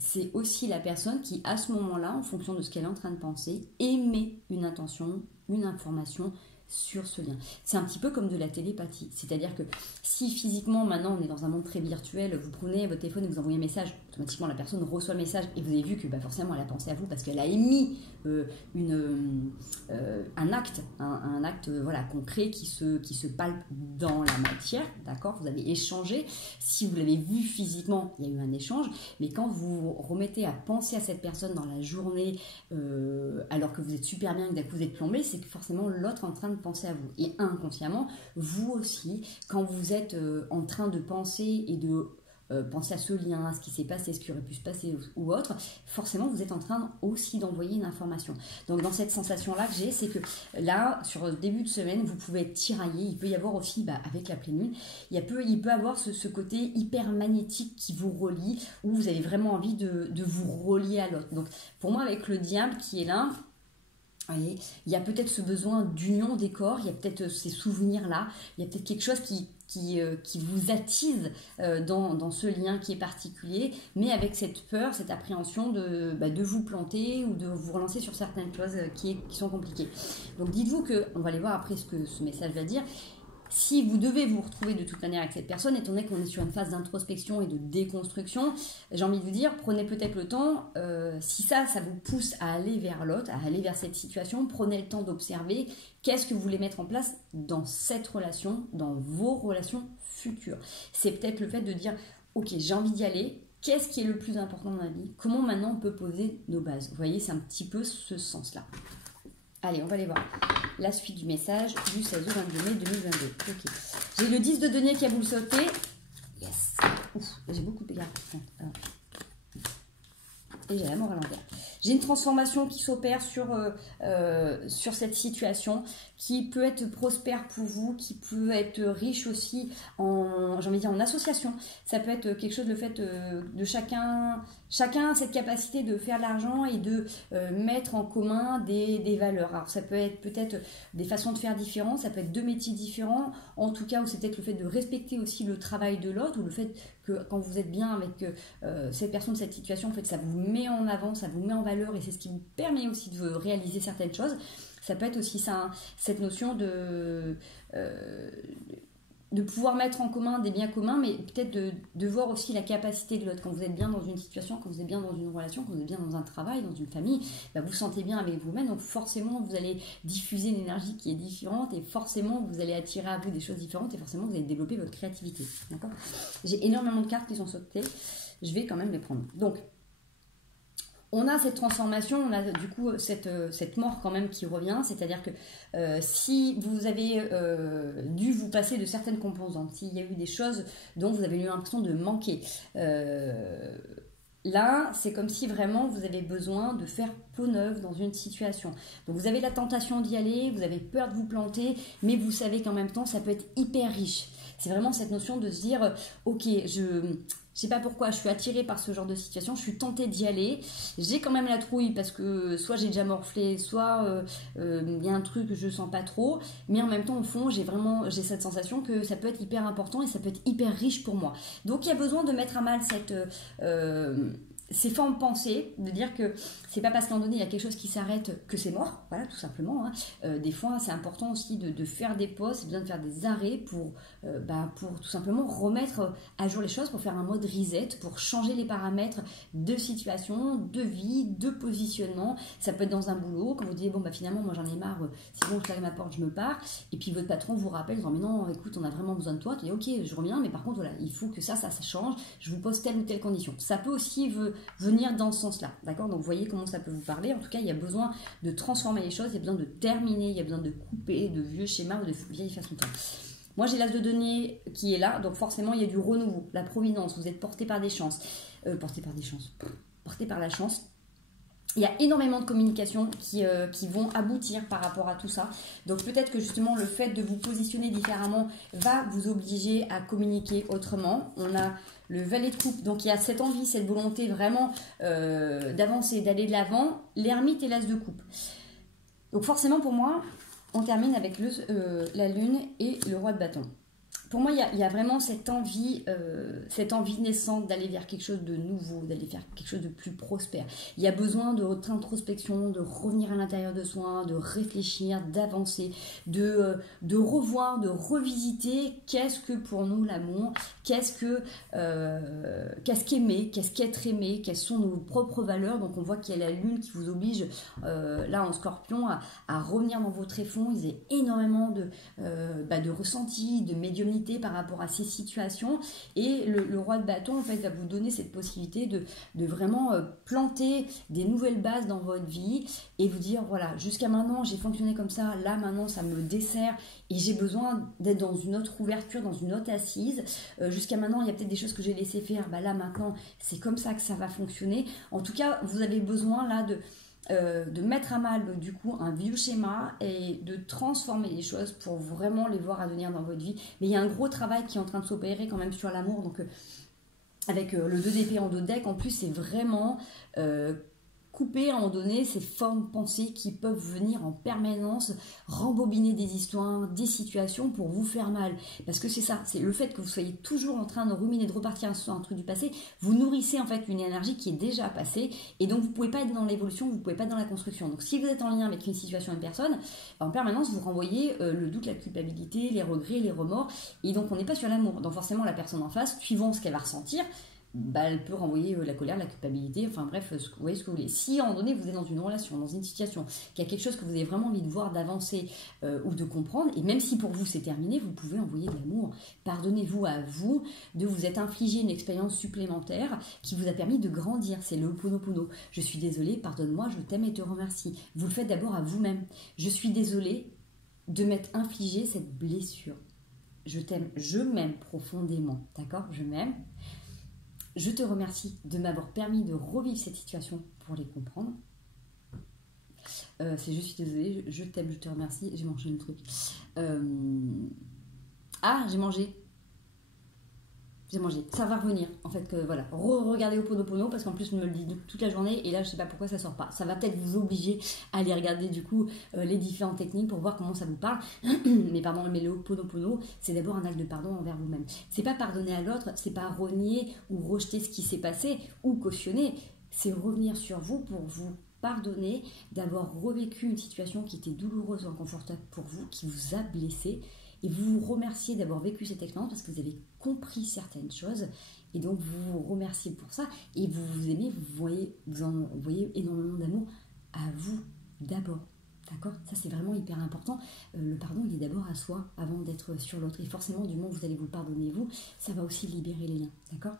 c'est aussi la personne qui, à ce moment-là, en fonction de ce qu'elle est en train de penser, émet une intention, une information sur ce lien. C'est un petit peu comme de la télépathie. C'est-à-dire que si physiquement, maintenant, on est dans un monde très virtuel, vous prenez votre téléphone et vous envoyez un message, automatiquement, la personne reçoit le message et vous avez vu que forcément, elle a pensé à vous parce qu'elle a émis un acte, voilà, concret qui se palpe dans la matière, d'accord? Vous avez échangé. Si vous l'avez vu physiquement, il y a eu un échange, mais quand vous vous remettez à penser à cette personne dans la journée, alors que vous êtes super bien et que d'un coup vous êtes plombé, c'est que forcément l'autre est en train de penser à vous. Et inconsciemment, vous aussi, quand vous êtes en train de penser et de penser à ce lien, à ce qui s'est passé, ce qui aurait pu se passer ou autre, forcément vous êtes en train aussi d'envoyer une information. Donc dans cette sensation-là que j'ai, c'est que là, sur le début de semaine, vous pouvez être tiraillé. Il peut y avoir aussi, avec la pleine lune, il peut avoir ce côté hyper magnétique qui vous relie, où vous avez vraiment envie de vous relier à l'autre. Donc pour moi, avec le diable qui est là, voyez, il y a peut-être ce besoin d'union des corps, il y a peut-être ces souvenirs-là, il y a peut-être quelque chose qui vous attise dans ce lien qui est particulier, mais avec cette peur, cette appréhension de vous planter ou de vous relancer sur certaines choses qui sont compliquées. Donc dites-vous que, on va aller voir après ce que ce message va dire, si vous devez vous retrouver de toute manière avec cette personne, étant donné qu'on est sur une phase d'introspection et de déconstruction, j'ai envie de vous dire, prenez peut-être le temps, si ça vous pousse à aller vers l'autre, à aller vers cette situation, prenez le temps d'observer qu'est-ce que vous voulez mettre en place dans cette relation, dans vos relations futures. C'est peut-être le fait de dire, ok, j'ai envie d'y aller, qu'est-ce qui est le plus important dans ma vie? Comment maintenant on peut poser nos bases? Vous voyez, c'est un petit peu ce sens-là. Allez, on va aller voir la suite du message du 16 au 22 mai 2022. Ok. J'ai le 10 de denier qui a boule sauté. Yes. Ouf, j'ai beaucoup de cartes. Et j'ai la mort à l'envers. J'ai une transformation qui s'opère sur cette situation, qui peut être prospère pour vous, qui peut être riche aussi en association. Ça peut être quelque chose, le fait de chacun a cette capacité de faire de l'argent et de mettre en commun des valeurs. Alors ça peut être peut-être des façons de faire différentes, ça peut être deux métiers différents, en tout cas, ou c'est peut-être le fait de respecter aussi le travail de l'autre, ou le fait que quand vous êtes bien avec cette personne, cette situation, en fait, ça vous met en avant, ça vous met en valeur et c'est ce qui vous permet aussi de réaliser certaines choses. Ça peut être aussi ça, cette notion de pouvoir mettre en commun des biens communs, mais peut-être de voir aussi la capacité de l'autre. Quand vous êtes bien dans une situation, quand vous êtes bien dans une relation, quand vous êtes bien dans un travail, dans une famille, vous vous sentez bien avec vous-même, donc forcément vous allez diffuser une énergie qui est différente et forcément vous allez attirer à vous des choses différentes et forcément vous allez développer votre créativité. D'accord ? J'ai énormément de cartes qui sont sautées, je vais quand même les prendre. Donc, on a cette transformation, on a du coup cette mort quand même qui revient, c'est-à-dire que si vous avez dû vous passer de certaines composantes, s'il y a eu des choses dont vous avez eu l'impression de manquer, là c'est comme si vraiment vous avez besoin de faire peau neuve dans une situation. Donc vous avez la tentation d'y aller, vous avez peur de vous planter, mais vous savez qu'en même temps ça peut être hyper riche. C'est vraiment cette notion de se dire, ok, je sais pas pourquoi, je suis attirée par ce genre de situation, je suis tentée d'y aller, j'ai quand même la trouille parce que soit j'ai déjà morflé, soit il y a un truc que je sens pas trop, mais en même temps au fond j'ai cette sensation que ça peut être hyper important et ça peut être hyper riche pour moi. Donc il y a besoin de mettre à mal ces formes pensées, de dire que c'est pas parce qu'à un moment donné il y a quelque chose qui s'arrête que c'est mort, voilà, tout simplement. Des fois c'est important aussi de faire des pauses, c'est besoin de faire des arrêts pour tout simplement remettre à jour les choses, pour faire un mode reset, pour changer les paramètres de situation, de vie, de positionnement. Ça peut être dans un boulot, quand vous dites bon finalement moi j'en ai marre, c'est bon je claque ma porte, je me pars, et puis votre patron vous rappelle en disant mais non écoute on a vraiment besoin de toi, tu dis ok je reviens mais par contre voilà il faut que ça change, je vous pose telle ou telle condition. Ça peut aussi venir dans ce sens-là, d'accord? Donc vous voyez comment ça peut vous parler. En tout cas, il y a besoin de transformer les choses, il y a besoin de terminer, il y a besoin de couper de vieux schémas ou de vieilles façons de faire. Moi, j'ai l'as de denier qui est là, donc forcément, il y a du renouveau, la providence, vous êtes porté par des chances. Porté par la chance. Il y a énormément de communications qui vont aboutir par rapport à tout ça. Donc peut-être que justement le fait de vous positionner différemment va vous obliger à communiquer autrement. On a le valet de coupe, donc il y a cette envie, cette volonté vraiment d'avancer, d'aller de l'avant. L'ermite et l'as de coupe. Donc forcément pour moi, on termine avec la lune et le roi de bâton. pour moi, il y a vraiment cette envie naissante d'aller vers quelque chose de nouveau, d'aller vers quelque chose de plus prospère. Il y a besoin de votre introspection, de revenir à l'intérieur de soi, de réfléchir, d'avancer, de revoir, de revisiter qu'est-ce que pour nous l'amour, qu'est-ce qu'aimer, qu'est-ce qu'être aimé, quelles sont nos propres valeurs. Donc on voit qu'il y a la lune qui vous oblige, là en Scorpion, à revenir dans vos tréfonds. Il y a énormément de ressenti, de médiumnité par rapport à ces situations, et le roi de bâton en fait va vous donner cette possibilité de vraiment planter des nouvelles bases dans votre vie et vous dire voilà, jusqu'à maintenant j'ai fonctionné comme ça, là maintenant ça me dessert et j'ai besoin d'être dans une autre ouverture, dans une autre assise. Jusqu'à maintenant il y a peut-être des choses que j'ai laissé faire, là maintenant c'est comme ça que ça va fonctionner. En tout cas vous avez besoin là de mettre à mal du coup un vieux schéma et de transformer les choses pour vraiment les voir advenir dans votre vie. Mais il y a un gros travail qui est en train de s'opérer quand même sur l'amour, donc avec le 2 d'épée en 2 deck, en plus c'est vraiment couper à un moment donné ces formes pensées qui peuvent venir en permanence rembobiner des histoires, des situations pour vous faire mal. Parce que c'est ça, c'est le fait que vous soyez toujours en train de ruminer, de repartir sur un truc du passé, vous nourrissez en fait une énergie qui est déjà passée et donc vous ne pouvez pas être dans l'évolution, vous ne pouvez pas être dans la construction. Donc si vous êtes en lien avec une situation, une personne, en permanence vous renvoyez le doute, la culpabilité, les regrets, les remords, et donc on n'est pas sur l'amour. Donc forcément la personne en face, suivant ce qu'elle va ressentir, elle peut renvoyer la colère, la culpabilité, enfin bref, vous voyez ce que vous voulez. Si à un moment donné vous êtes dans une relation, dans une situation, qu'il y a quelque chose que vous avez vraiment envie de voir, d'avancer ou de comprendre, et même si pour vous c'est terminé, vous pouvez envoyer de l'amour. Pardonnez-vous à vous de vous être infligé une expérience supplémentaire qui vous a permis de grandir. C'est le Ho'oponopono. Je suis désolée, pardonne-moi, je t'aime et te remercie. Vous le faites d'abord à vous-même. Je suis désolée de m'être infligé cette blessure. Je t'aime, je m'aime profondément, d'accord? Je m'aime. Je te remercie de m'avoir permis de revivre cette situation pour les comprendre. C'est je suis désolée, je t'aime, je te remercie. J'ai mangé un truc. J'ai mangé. Ça va revenir. En fait, voilà. Regardez Ho'oponopono parce qu'en plus, je me le dis toute la journée et là, je sais pas pourquoi ça sort pas. Ça va peut-être vous obliger à aller regarder du coup les différentes techniques pour voir comment ça vous parle. mais le Ho'oponopono, c'est d'abord un acte de pardon envers vous-même. C'est pas pardonner à l'autre, c'est pas renier ou rejeter ce qui s'est passé ou cautionner. C'est revenir sur vous pour vous pardonner d'avoir revécu une situation qui était douloureuse ou inconfortable pour vous, qui vous a blessé. Et vous vous remerciez d'avoir vécu cette expérience parce que vous avez compris certaines choses et donc vous vous remerciez pour ça et vous vous aimez, vous envoyez énormément d'amour à vous d'abord, d'accord? Ça c'est vraiment hyper important. Le pardon il est d'abord à soi avant d'être sur l'autre et forcément du moment où vous allez vous pardonner vous, ça va aussi libérer les liens, d'accord?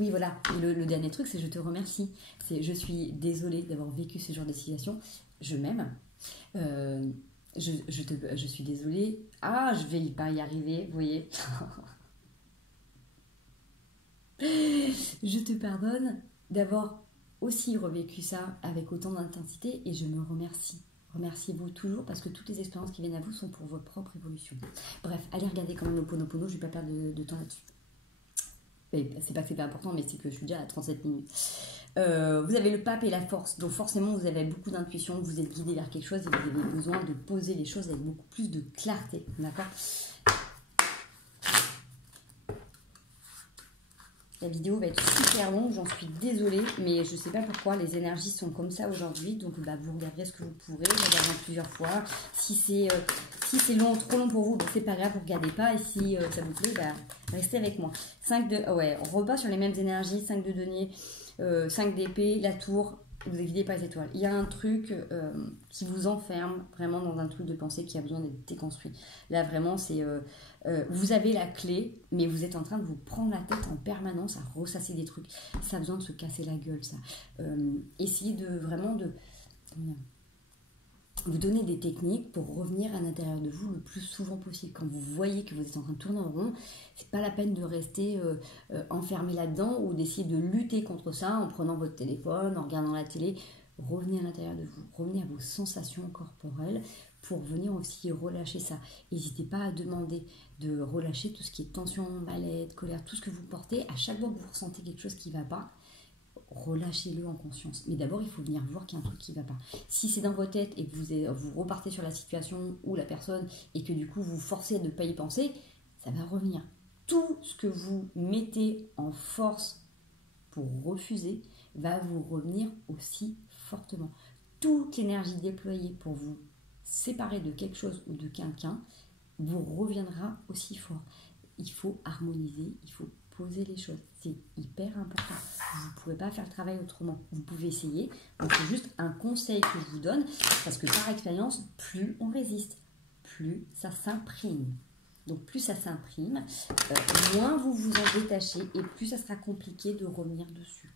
Oui voilà, et le dernier truc c'est je te remercie, c'est je suis désolée d'avoir vécu ce genre de situation, je m'aime. Je suis désolée. Je vais pas y arriver, vous voyez. Je te pardonne d'avoir aussi revécu ça avec autant d'intensité et je me remercie. Remerciez-vous toujours parce que toutes les expériences qui viennent à vous sont pour votre propre évolution. Bref, allez regarder quand même Ho'oponopono, je ne vais pas perdre de temps là-dessus. C'est pas que c'est pas important, mais c'est que je suis déjà à 37 minutes. Vous avez le pape et la force, donc forcément vous avez beaucoup d'intuition, vous êtes guidé vers quelque chose et vous avez besoin de poser les choses avec beaucoup plus de clarté, d'accord? La vidéo va être super longue, j'en suis désolée, mais je sais pas pourquoi les énergies sont comme ça aujourd'hui, donc vous regarderez ce que vous pourrez, vous regarderez plusieurs fois. Si c'est long, trop long pour vous, c'est pas grave, vous regardez pas, et si ça vous plaît, restez avec moi. 5 de... on repart sur les mêmes énergies, 5 de denier, 5 d'épée, la tour, vous êtes guidé par les étoiles. Il y a un truc qui vous enferme vraiment dans un truc de pensée qui a besoin d'être déconstruit. Là vraiment c'est... vous avez la clé, mais vous êtes en train de vous prendre la tête en permanence à ressasser des trucs. Ça a besoin de se casser la gueule, ça. Essayez de vraiment vous donner des techniques pour revenir à l'intérieur de vous le plus souvent possible. Quand vous voyez que vous êtes en train de tourner en rond, c'est pas la peine de rester enfermé là-dedans ou d'essayer de lutter contre ça en prenant votre téléphone, en regardant la télé. Revenez à l'intérieur de vous, revenez à vos sensations corporelles pour venir aussi relâcher ça. N'hésitez pas à demander de relâcher tout ce qui est tension, mal-être, colère, tout ce que vous portez. À chaque fois que vous ressentez quelque chose qui ne va pas, relâchez-le en conscience. Mais d'abord, il faut venir voir qu'il y a un truc qui ne va pas. Si c'est dans votre tête et que vous repartez sur la situation ou la personne et que du coup vous forcez de ne pas y penser, ça va revenir. Tout ce que vous mettez en force pour refuser va vous revenir aussi fortement. Toute l'énergie déployée pour vous séparer de quelque chose ou de quelqu'un vous reviendra aussi fort. Il faut harmoniser, il faut poser les choses. C'est hyper important. Vous ne pouvez pas faire le travail autrement. Vous pouvez essayer. Donc c'est juste un conseil que je vous donne parce que par expérience, plus on résiste, plus ça s'imprime. Donc plus ça s'imprime, moins vous vous en détachez et plus ça sera compliqué de revenir dessus.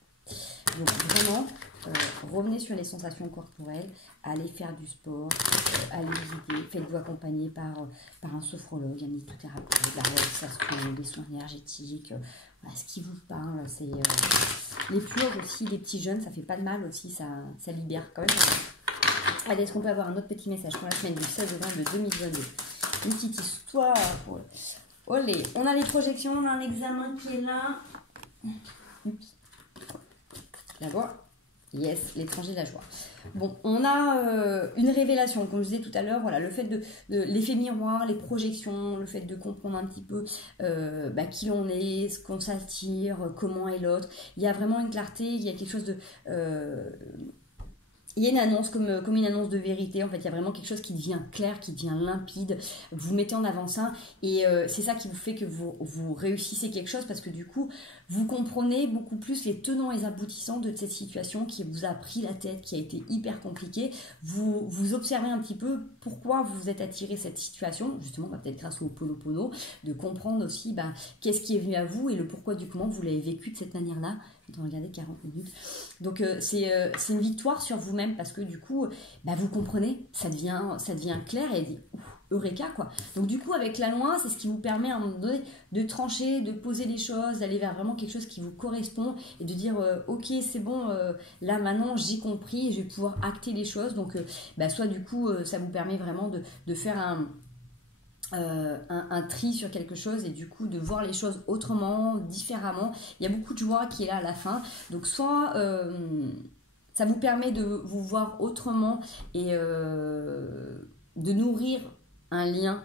Donc vraiment, revenez sur les sensations corporelles, allez faire du sport, allez visiter, faites-vous accompagner par un sophrologue, un hypnothérapeute, la relaxation, des soins énergétiques, voilà, ce qui vous parle, c'est les purges aussi, les petits jeunes, ça fait pas de mal aussi, ça libère quand même. Allez, est-ce qu'on peut avoir un autre petit message pour la semaine du 16 au 22 2022? Une petite histoire. Olé, on a les projections, on a un examen qui est là. Oups. La joie. Yes, l'étranger, la joie. Bon, on a une révélation, comme je disais tout à l'heure, voilà, le fait de l'effet miroir, les projections, le fait de comprendre un petit peu qui l'on est, ce qu'on s'attire, comment est l'autre. Il y a vraiment une clarté, il y a quelque chose de... il y a une annonce comme une annonce de vérité, en fait il y a vraiment quelque chose qui devient clair, qui devient limpide, vous mettez en avant ça et c'est ça qui vous fait que vous réussissez quelque chose parce que du coup vous comprenez beaucoup plus les tenants et les aboutissants de cette situation qui vous a pris la tête, qui a été hyper compliquée, vous observez un petit peu pourquoi vous vous êtes attiré cette situation, justement peut-être grâce au Ho'oponopono, de comprendre aussi qu'est-ce qui est venu à vous et le pourquoi du comment vous l'avez vécu de cette manière-là. De regarder 40 minutes. Donc c'est une victoire sur vous-même parce que du coup, vous comprenez, ça devient clair et dit eureka quoi. Donc du coup, avec la loi, c'est ce qui vous permet à un moment donné de trancher, de poser les choses, d'aller vers vraiment quelque chose qui vous correspond et de dire ok, c'est bon, là maintenant j'ai compris et je vais pouvoir acter les choses. Donc soit du coup, ça vous permet vraiment de faire un tri sur quelque chose et du coup de voir les choses autrement, différemment. Il y a beaucoup de joie qui est là à la fin. Donc soit ça vous permet de vous voir autrement et de nourrir un lien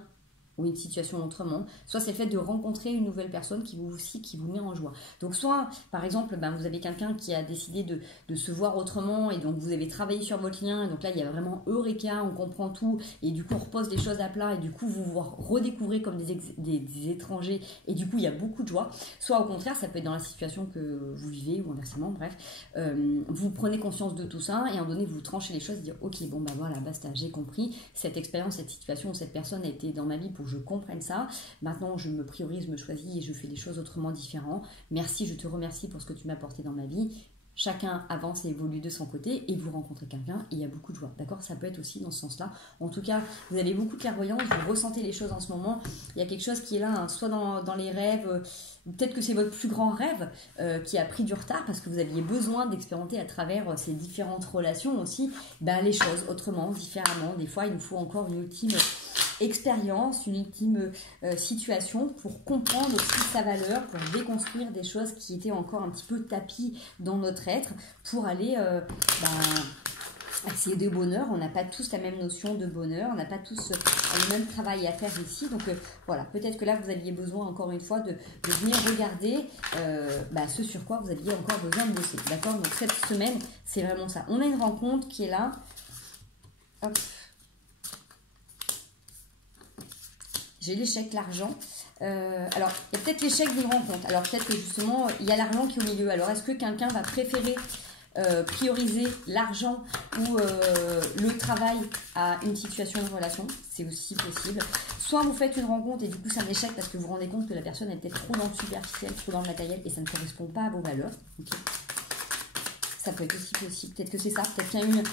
ou une situation autrement, soit c'est le fait de rencontrer une nouvelle personne qui vous met en joie. Donc soit, par exemple, vous avez quelqu'un qui a décidé de se voir autrement et donc vous avez travaillé sur votre lien et donc là il y a vraiment eureka, on comprend tout et du coup on repose des choses à plat et du coup vous vous redécouvrez comme des étrangers et du coup il y a beaucoup de joie. Soit au contraire, ça peut être dans la situation que vous vivez ou inversement, bref, vous prenez conscience de tout ça et à un moment donné vous tranchez les choses et dire ok bon voilà basta, j'ai compris, cette expérience, cette situation, cette personne a été dans ma vie pour que je comprenne ça. Maintenant, je me priorise, me choisis et je fais les choses autrement, différemment. Merci, je te remercie pour ce que tu m'as apporté dans ma vie. Chacun avance et évolue de son côté et vous rencontrez quelqu'un et il y a beaucoup de joie. D'accord? Ça peut être aussi dans ce sens-là. En tout cas, vous avez beaucoup de clairvoyance, vous ressentez les choses en ce moment. Il y a quelque chose qui est là, soit dans les rêves, peut-être que c'est votre plus grand rêve qui a pris du retard parce que vous aviez besoin d'expérimenter à travers ces différentes relations aussi les choses autrement, différemment. Des fois, il nous faut encore une ultime expérience, une ultime situation pour comprendre aussi sa valeur, pour déconstruire des choses qui étaient encore un petit peu tapis dans notre être, pour aller accéder de bonheur. On n'a pas tous la même notion de bonheur, on n'a pas tous le même travail à faire ici, donc voilà, peut-être que là vous aviez besoin encore une fois de venir regarder ce sur quoi vous aviez encore besoin de bosser, d'accord? Donc cette semaine, c'est vraiment ça. On a une rencontre qui est là. Hop. J'ai l'échec, l'argent. Alors, il y a peut-être l'échec d'une rencontre. Alors, peut-être que justement, il y a l'argent qui est au milieu. Alors, est-ce que quelqu'un va préférer prioriser l'argent ou le travail à une situation de relation? C'est aussi possible. Soit vous faites une rencontre et du coup, c'est un échec parce que vous vous rendez compte que la personne est peut-être trop dans le superficiel, trop dans le matériel et ça ne correspond pas à vos valeurs. Okay. Ça peut être aussi possible. Peut-être que c'est ça. Peut-être qu'il y a eu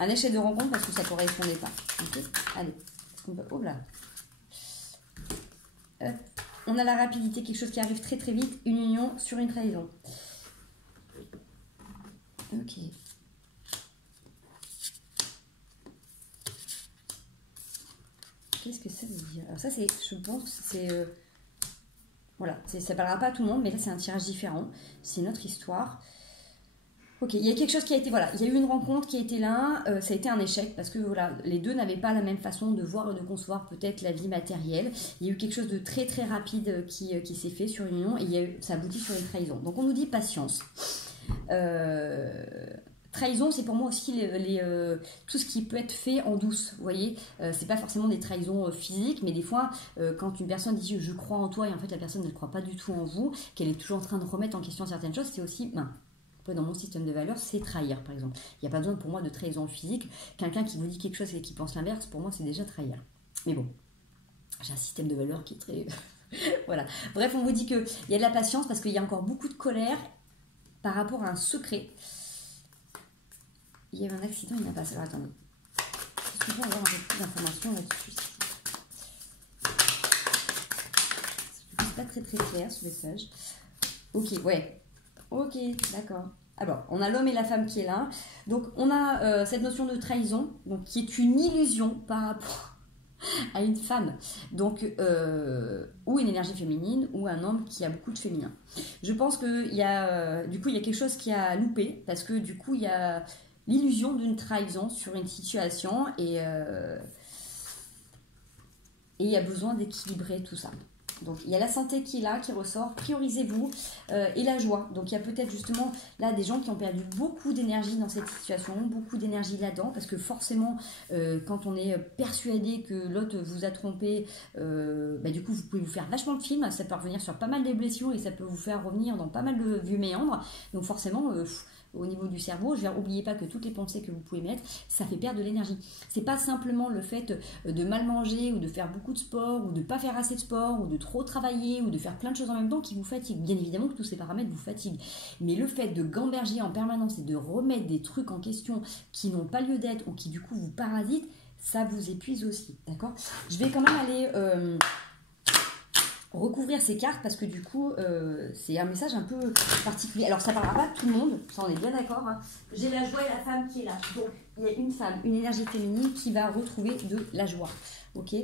un échec de rencontre parce que ça ne correspondait pas. Okay. Allez. Oh là. On a la rapidité, quelque chose qui arrive très très vite, une union sur une trahison. Ok. Qu'est-ce que ça veut dire? Alors ça c'est, je pense, c'est Voilà, ça ne parlera pas à tout le monde, mais là c'est un tirage différent. C'est notre histoire. Ok, il y a quelque chose qui a été, voilà, il y a eu une rencontre qui a été là, ça a été un échec parce que voilà, les deux n'avaient pas la même façon de voir et de concevoir peut-être la vie matérielle. Il y a eu quelque chose de très très rapide qui s'est fait sur une union et ça aboutit sur une trahison. Donc on nous dit patience. Trahison, c'est pour moi aussi tout ce qui peut être fait en douce, vous voyez. C'est pas forcément des trahisons physiques, mais des fois, quand une personne dit je crois en toi et en fait la personne ne croit pas du tout en vous, qu'elle est toujours en train de remettre en question certaines choses, c'est aussi, dans mon système de valeurs, c'est trahir, par exemple. Il n'y a pas besoin pour moi de trahison physique. Quelqu'un qui vous dit quelque chose et qui pense l'inverse, pour moi, c'est déjà trahir. Mais bon, j'ai un système de valeurs qui est très... voilà. Bref, on vous dit qu'il y a de la patience parce qu'il y a encore beaucoup de colère par rapport à un secret. Il y a eu un accident, il n'y a pas... Alors, attendez. Est-ce qu'on peut avoir un peu plus d'informations là-dessus? C'est pas très très clair ce message. Ok, ouais. Ok, d'accord. Alors, on a l'homme et la femme qui est là. Donc, on a cette notion de trahison, donc, qui est une illusion par rapport à une femme. Donc, ou une énergie féminine, ou un homme qui a beaucoup de féminin. Je pense qu'il y a, du coup, il y a quelque chose qui a loupé, parce que du coup, il y a l'illusion d'une trahison sur une situation, et il y a besoin d'équilibrer tout ça. Donc, il y a la santé qui est là, qui ressort, priorisez-vous, et la joie. Donc, il y a peut-être justement là des gens qui ont perdu beaucoup d'énergie dans cette situation, beaucoup d'énergie là-dedans, parce que forcément, quand on est persuadé que l'autre vous a trompé, du coup, vous pouvez vous faire vachement de films, ça peut revenir sur pas mal de blessures et ça peut vous faire revenir dans pas mal de vieux méandres. Donc, forcément... au niveau du cerveau, n'oubliez pas que toutes les pensées que vous pouvez mettre, ça fait perdre de l'énergie. C'est pas simplement le fait de mal manger ou de faire beaucoup de sport ou de pas faire assez de sport ou de trop travailler ou de faire plein de choses en même temps qui vous fatiguent. Bien évidemment que tous ces paramètres vous fatiguent. Mais le fait de gamberger en permanence et de remettre des trucs en question qui n'ont pas lieu d'être ou qui du coup vous parasitent, ça vous épuise aussi. D'accord ? Je vais quand même aller... recouvrir ces cartes parce que du coup c'est un message un peu particulier. Alors ça parlera pas à tout le monde, ça on est bien d'accord, hein. J'ai la joie et la femme qui est là, donc il y a une femme, une énergie féminine qui va retrouver de la joie. Ok,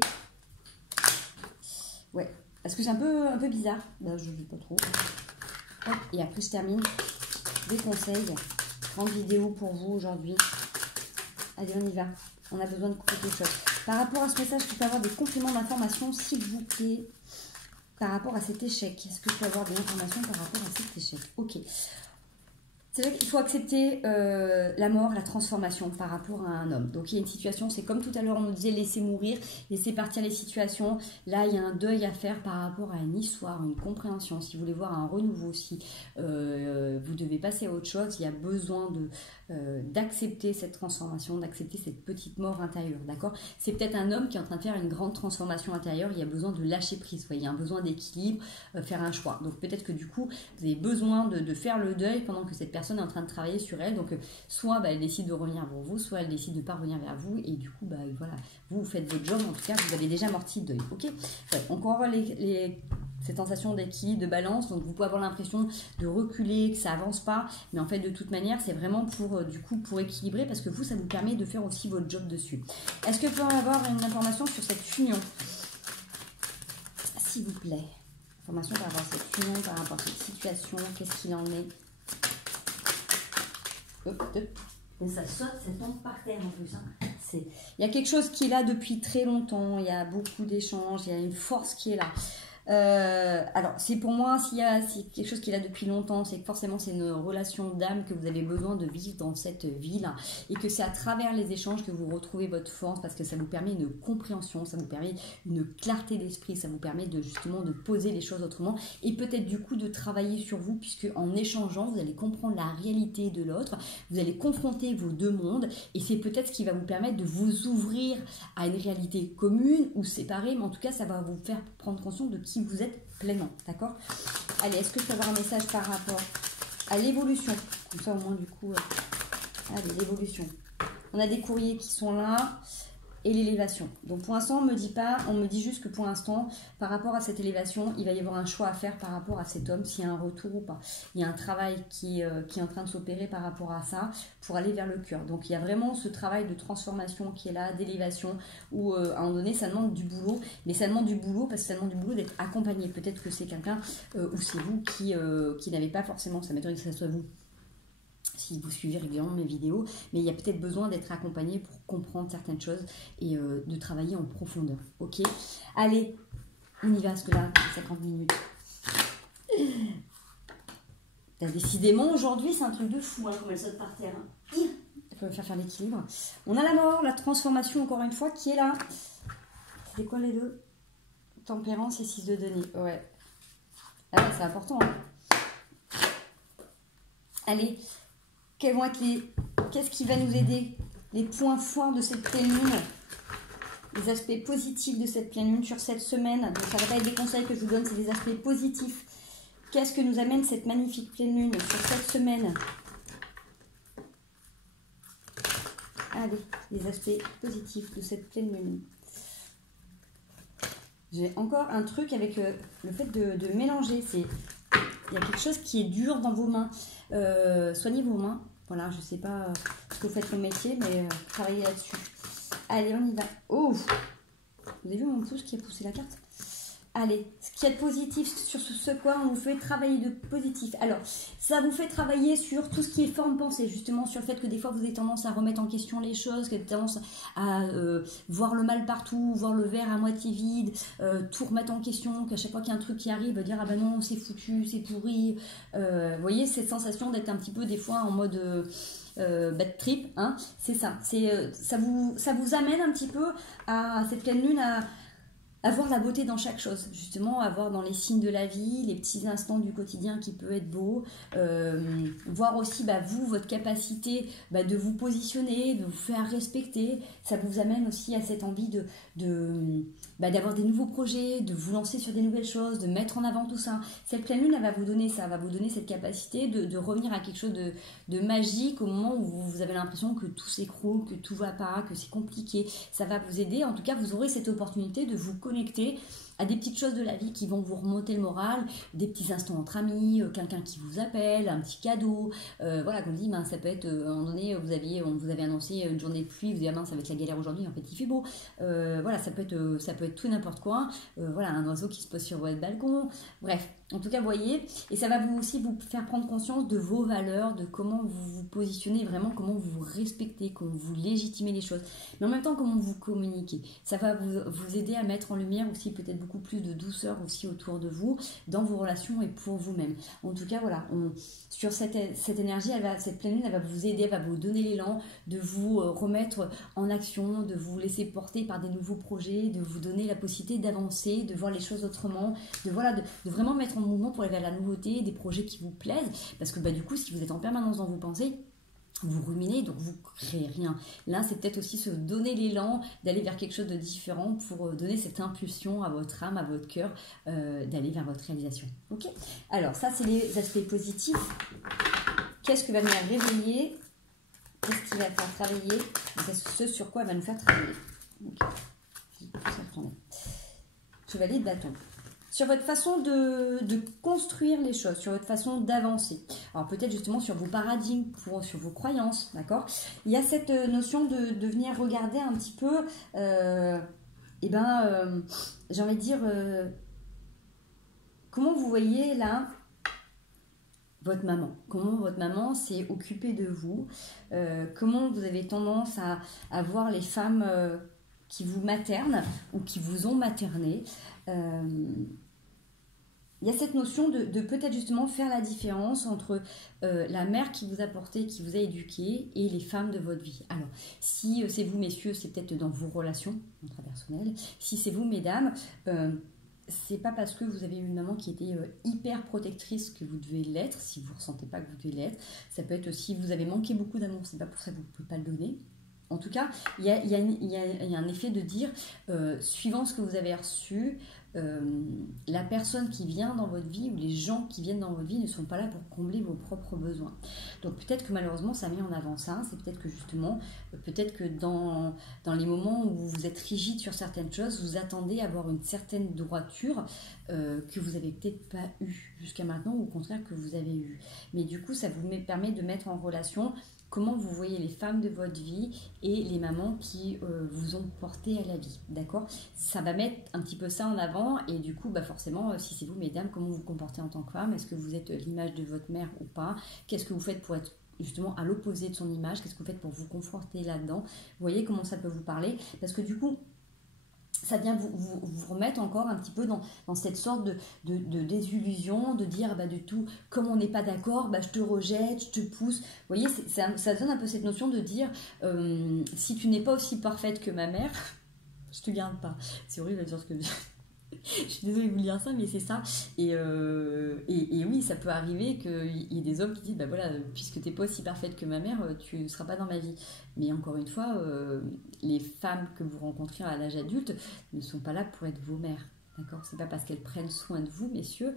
ouais, parce que c'est un peu bizarre. Là je ne veux pas trop. Hop, et après je termine des conseils, grande vidéo pour vous aujourd'hui. Allez, on y va, on a besoin de couper quelque chose. Par rapport à ce message, je peux avoir des compléments d'information s'il vous plaît. Par rapport à cet échec, est-ce que je peux avoir des informations par rapport à cet échec? Ok. C'est vrai qu'il faut accepter la mort, la transformation par rapport à un homme. Donc il y a une situation, c'est comme tout à l'heure on nous disait laisser mourir, laisser partir les situations. Là il y a un deuil à faire par rapport à une histoire, une compréhension. Si vous voulez voir un renouveau, si vous devez passer à autre chose, il y a besoin d'accepter cette transformation, d'accepter cette petite mort intérieure. D'accord? C'est peut-être un homme qui est en train de faire une grande transformation intérieure, il y a besoin de lâcher prise, vous voyez, il y a un besoin d'équilibre, faire un choix. Donc peut-être que du coup vous avez besoin de faire le deuil pendant que cette personne est en train de travailler sur elle, donc soit elle décide de revenir vers vous, soit elle décide de ne pas revenir vers vous, et du coup voilà, vous faites votre job, en tout cas vous avez déjà amorti le deuil. Ok, ouais, on peut avoir cette sensation d'équilibre, de balance, donc vous pouvez avoir l'impression de reculer, que ça avance pas, mais en fait de toute manière c'est vraiment pour équilibrer, parce que vous ça vous permet de faire aussi votre job dessus. Est-ce que je peux avoir une information sur cette union, s'il vous plaît? Information par rapport à cette union, par rapport à cette situation, qu'est-ce qu'il en est? Et ça saute, ça tombe par terre en plus. Hein. Il y a quelque chose qui est là depuis très longtemps, il y a beaucoup d'échanges, il y a une force qui est là. Alors, c'est pour moi, s'il y a quelque chose qui est là depuis longtemps, c'est que forcément c'est une relation d'âme que vous avez besoin de vivre dans cette ville, et que c'est à travers les échanges que vous retrouvez votre force, parce que ça vous permet une compréhension, ça vous permet une clarté d'esprit, ça vous permet justement de poser les choses autrement, et peut-être du coup de travailler sur vous, puisque en échangeant vous allez comprendre la réalité de l'autre, vous allez confronter vos deux mondes, et c'est peut-être ce qui va vous permettre de vous ouvrir à une réalité commune ou séparée, mais en tout cas ça va vous faire prendre conscience de qui vous êtes pleinement, d'accord? Allez, est-ce que je peux avoir un message par rapport à l'évolution? Comme ça, au moins, du coup, allez, l'évolution. On a des courriers qui sont là. et l'élévation. Donc pour l'instant, on me dit pas, on me dit juste que pour l'instant, par rapport à cette élévation, il va y avoir un choix à faire par rapport à cet homme, s'il y a un retour ou pas. Il y a un travail qui est en train de s'opérer par rapport à ça, pour aller vers le cœur. Donc il y a vraiment ce travail de transformation qui est là, d'élévation, où à un moment donné, ça demande du boulot, mais ça demande du boulot parce que ça demande du boulot d'être accompagné. Peut-être que c'est quelqu'un ou c'est vous qui n'avez pas forcément, ça m'étonnerait que ce soit vous, si vous suivez régulièrement mes vidéos, mais il y a peut-être besoin d'être accompagné pour comprendre certaines choses et de travailler en profondeur. Ok, allez, on y va, parce que là, 50 minutes. Décidément, aujourd'hui, c'est un truc de fou, hein, comme elle saute par terre. Hein. Il faut me faire l'équilibre. On a la mort, la transformation, encore une fois, qui est là. C'était quoi les deux? Tempérance et 6 de denier. Ouais. Ah ouais, c'est important. Hein. Allez. Quels vont être qu'est-ce qui va nous aider? Les points forts de cette pleine lune, les aspects positifs de cette pleine lune sur cette semaine. Donc ça ne va pas être des conseils que je vous donne, c'est des aspects positifs. Qu'est-ce que nous amène cette magnifique pleine lune sur cette semaine? Allez, les aspects positifs de cette pleine lune. J'ai encore un truc avec le fait de mélanger. Il y a quelque chose qui est dur dans vos mains. Soignez vos mains. Voilà, je ne sais pas ce que vous faites comme métier, mais travaillez là-dessus. Allez, on y va. Oh! Vous avez vu mon pouce qui a poussé la carte? Allez, ce qui est positif sur ce quoi on vous fait travailler de positif. Alors, ça vous fait travailler sur tout ce qui est forme pensée, justement sur le fait que des fois vous avez tendance à remettre en question les choses, que vous avez tendance à voir le mal partout, voir le verre à moitié vide, tout remettre en question, qu'à chaque fois qu'il y a un truc qui arrive, dire ah ben non, c'est foutu, c'est pourri. Vous voyez, cette sensation d'être un petit peu des fois en mode bad trip, hein, c'est ça. Ça vous amène un petit peu à cette pleine lune à voir la beauté dans chaque chose, justement, à voir dans les signes de la vie, les petits instants du quotidien qui peuvent être beaux, voir aussi vous, votre capacité de vous positionner, de vous faire respecter, ça vous amène aussi à cette envie d'avoir des nouveaux projets, de vous lancer sur des nouvelles choses, de mettre en avant tout ça. Cette pleine lune, elle va vous donner ça, elle va vous donner cette capacité de revenir à quelque chose de magique au moment où vous avez l'impression que tout s'écroule, que tout va pas, que c'est compliqué. Ça va vous aider, en tout cas vous aurez cette opportunité de vous connecter à des petites choses de la vie qui vont vous remonter le moral, des petits instants entre amis, quelqu'un qui vous appelle, un petit cadeau, voilà, comme dit, ça peut être, à un moment donné, on vous avait annoncé une journée de pluie, vous dites, ça va être la galère aujourd'hui, en fait il fait beau, voilà, ça peut être tout n'importe quoi, voilà, un oiseau qui se pose sur votre balcon, bref, en tout cas, vous voyez, et ça va aussi vous faire prendre conscience de vos valeurs, de comment vous vous positionnez, vraiment comment vous vous respectez, comment vous légitimez les choses, mais en même temps comment vous communiquez. Ça va vous aider à mettre en lumière aussi peut-être beaucoup plus de douceur aussi autour de vous, dans vos relations et pour vous-même. En tout cas, voilà, sur cette énergie, cette pleine lune, elle va vous aider, elle va vous donner l'élan de vous remettre en action, de vous laisser porter par des nouveaux projets, de vous donner la possibilité d'avancer, de voir les choses autrement, de vraiment mettre en mouvement pour aller vers la nouveauté, des projets qui vous plaisent, parce que du coup, si vous êtes en permanence dans vos pensées, vous ruminez, donc vous créez rien. Là, c'est peut-être aussi se donner l'élan d'aller vers quelque chose de différent pour donner cette impulsion à votre âme, à votre cœur, d'aller vers votre réalisation. Ok ? Alors, ça, c'est les aspects positifs. Qu'est-ce que va venir réveiller? Qu'est-ce qui va faire travailler? Ce sur quoi elle va nous faire travailler. Okay. Chevalier de bâton. Sur votre façon de construire les choses, sur votre façon d'avancer. Alors peut-être justement sur vos paradigmes, sur vos croyances, d'accord? Il y a cette notion de venir regarder un petit peu, j'ai envie de dire, comment vous voyez là votre maman. Comment votre maman s'est occupée de vous, comment vous avez tendance à voir les femmes qui vous maternent ou qui vous ont materné. Il y a cette notion de peut-être justement faire la différence entre la mère qui vous a porté, qui vous a éduqué, et les femmes de votre vie. Alors, si c'est vous, messieurs, c'est peut-être dans vos relations intrapersonnelles. Si c'est vous, mesdames, c'est pas parce que vous avez une maman qui était hyper protectrice que vous devez l'être, si vous ne ressentez pas que vous devez l'être. Ça peut être aussi, vous avez manqué beaucoup d'amour, c'est pas pour ça que vous ne pouvez pas le donner. En tout cas, il y a un effet de dire, suivant ce que vous avez reçu, la personne qui vient dans votre vie ou les gens qui viennent dans votre vie ne sont pas là pour combler vos propres besoins. Donc peut-être que malheureusement ça met en avant ça, c'est peut-être que justement, peut-être que dans les moments où vous êtes rigide sur certaines choses, vous attendez à avoir une certaine droiture que vous n'avez peut-être pas eu jusqu'à maintenant, ou au contraire que vous avez eu. Mais du coup ça vous permet de mettre en relation comment vous voyez les femmes de votre vie et les mamans qui vous ont porté à la vie, d'accord? Ça va mettre un petit peu ça en avant, et du coup, bah forcément, si c'est vous, mesdames, comment vous vous comportez en tant que femme? Est-ce que vous êtes l'image de votre mère ou pas? Qu'est-ce que vous faites pour être justement à l'opposé de son image? Qu'est-ce que vous faites pour vous conforter là-dedans? Vous voyez comment ça peut vous parler? Parce que du coup, ça vient vous remettre encore un petit peu dans cette sorte de désillusion, de dire bah, du tout, comme on n'est pas d'accord, bah, je te rejette, je te pousse. Vous voyez, ça donne un peu cette notion de dire si tu n'es pas aussi parfaite que ma mère, je te garde pas. C'est horrible de dire ce que je suis désolée de vous lire ça, mais c'est ça. Et oui, ça peut arriver qu'il y ait des hommes qui disent bah voilà, puisque tu n'es pas aussi parfaite que ma mère, tu ne seras pas dans ma vie. Mais encore une fois, les femmes que vous rencontrez à l'âge adulte ne sont pas là pour être vos mères. D'accord ? C'est pas parce qu'elles prennent soin de vous, messieurs,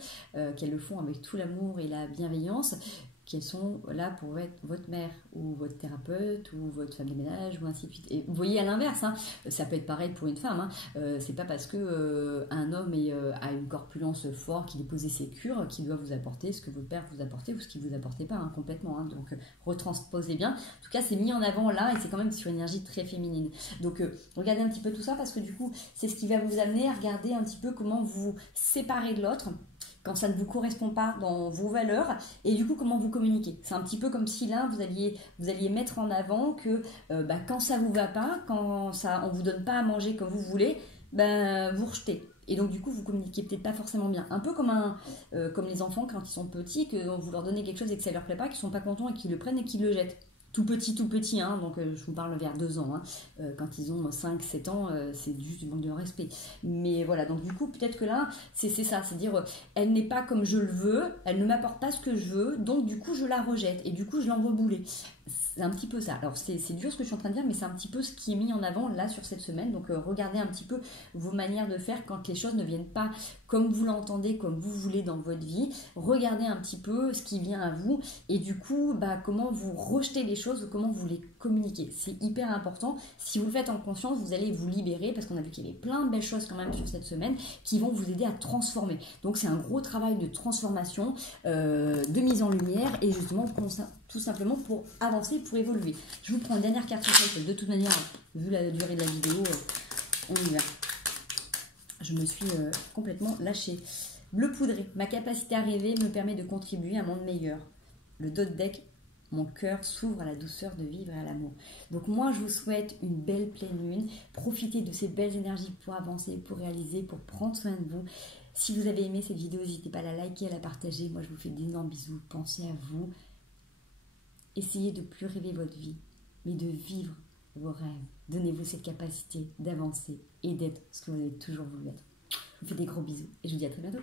qu'elles le font avec tout l'amour et la bienveillance, qu'elles sont là pour être votre mère ou votre thérapeute ou votre femme de ménage ou ainsi de suite. Et vous voyez à l'inverse, hein, ça peut être pareil pour une femme. Hein, c'est pas parce que un homme a une corpulence forte, qu'il est posé ses cures, qu'il doit vous apporter ce que votre père vous apportait ou ce qu'il vous apportait pas, hein, complètement. Hein, donc retransposez bien. En tout cas, c'est mis en avant là, et c'est quand même sur une énergie très féminine. Donc regardez un petit peu tout ça, parce que du coup, c'est ce qui va vous amener à regarder un petit peu comment vous séparez de l'autre quand ça ne vous correspond pas dans vos valeurs, et du coup comment vous communiquez. C'est un petit peu comme si là vous alliez mettre en avant que quand ça vous va pas, quand on vous donne pas à manger comme vous voulez, vous rejetez. Et donc du coup vous communiquez peut-être pas forcément bien. Un peu comme les enfants quand ils sont petits, que vous leur donnez quelque chose et que ça leur plaît pas, qu'ils sont pas contents et qu'ils le prennent et qu'ils le jettent. Tout petit, hein, donc je vous parle vers 2 ans, hein, quand ils ont 5-7 ans, c'est juste du manque de respect. Mais voilà, donc du coup, peut-être que là, c'est ça, c'est dire, elle n'est pas comme je le veux, elle ne m'apporte pas ce que je veux, donc du coup, je la rejette, et du coup, je l'envoie bouler. C'est un petit peu ça. Alors, c'est dur ce que je suis en train de dire, mais c'est un petit peu ce qui est mis en avant là sur cette semaine. Donc, regardez un petit peu vos manières de faire quand les choses ne viennent pas comme vous l'entendez, comme vous voulez dans votre vie. Regardez un petit peu ce qui vient à vous, et du coup, comment vous rejetez les choses ou comment vous les communiquez. C'est hyper important. Si vous le faites en conscience, vous allez vous libérer, parce qu'on a vu qu'il y avait plein de belles choses quand même sur cette semaine qui vont vous aider à transformer. Donc, c'est un gros travail de transformation, de mise en lumière, et justement, tout simplement pour avancer, pour évoluer. Je vous prends une dernière carte de toute manière, vu la durée de la vidéo, on y va. Je me suis complètement lâchée. Bleu poudré, ma capacité à rêver me permet de contribuer à un monde meilleur. Le dos de deck, mon cœur s'ouvre à la douceur de vivre et à l'amour. Donc moi, je vous souhaite une belle pleine lune. Profitez de ces belles énergies pour avancer, pour réaliser, pour prendre soin de vous. Si vous avez aimé cette vidéo, n'hésitez pas à la liker, à la partager. Moi, je vous fais d'énormes bisous. Pensez à vous. Essayez de ne plus rêver votre vie, mais de vivre vos rêves. Donnez-vous cette capacité d'avancer et d'être ce que vous avez toujours voulu être. Je vous fais des gros bisous et je vous dis à très bientôt.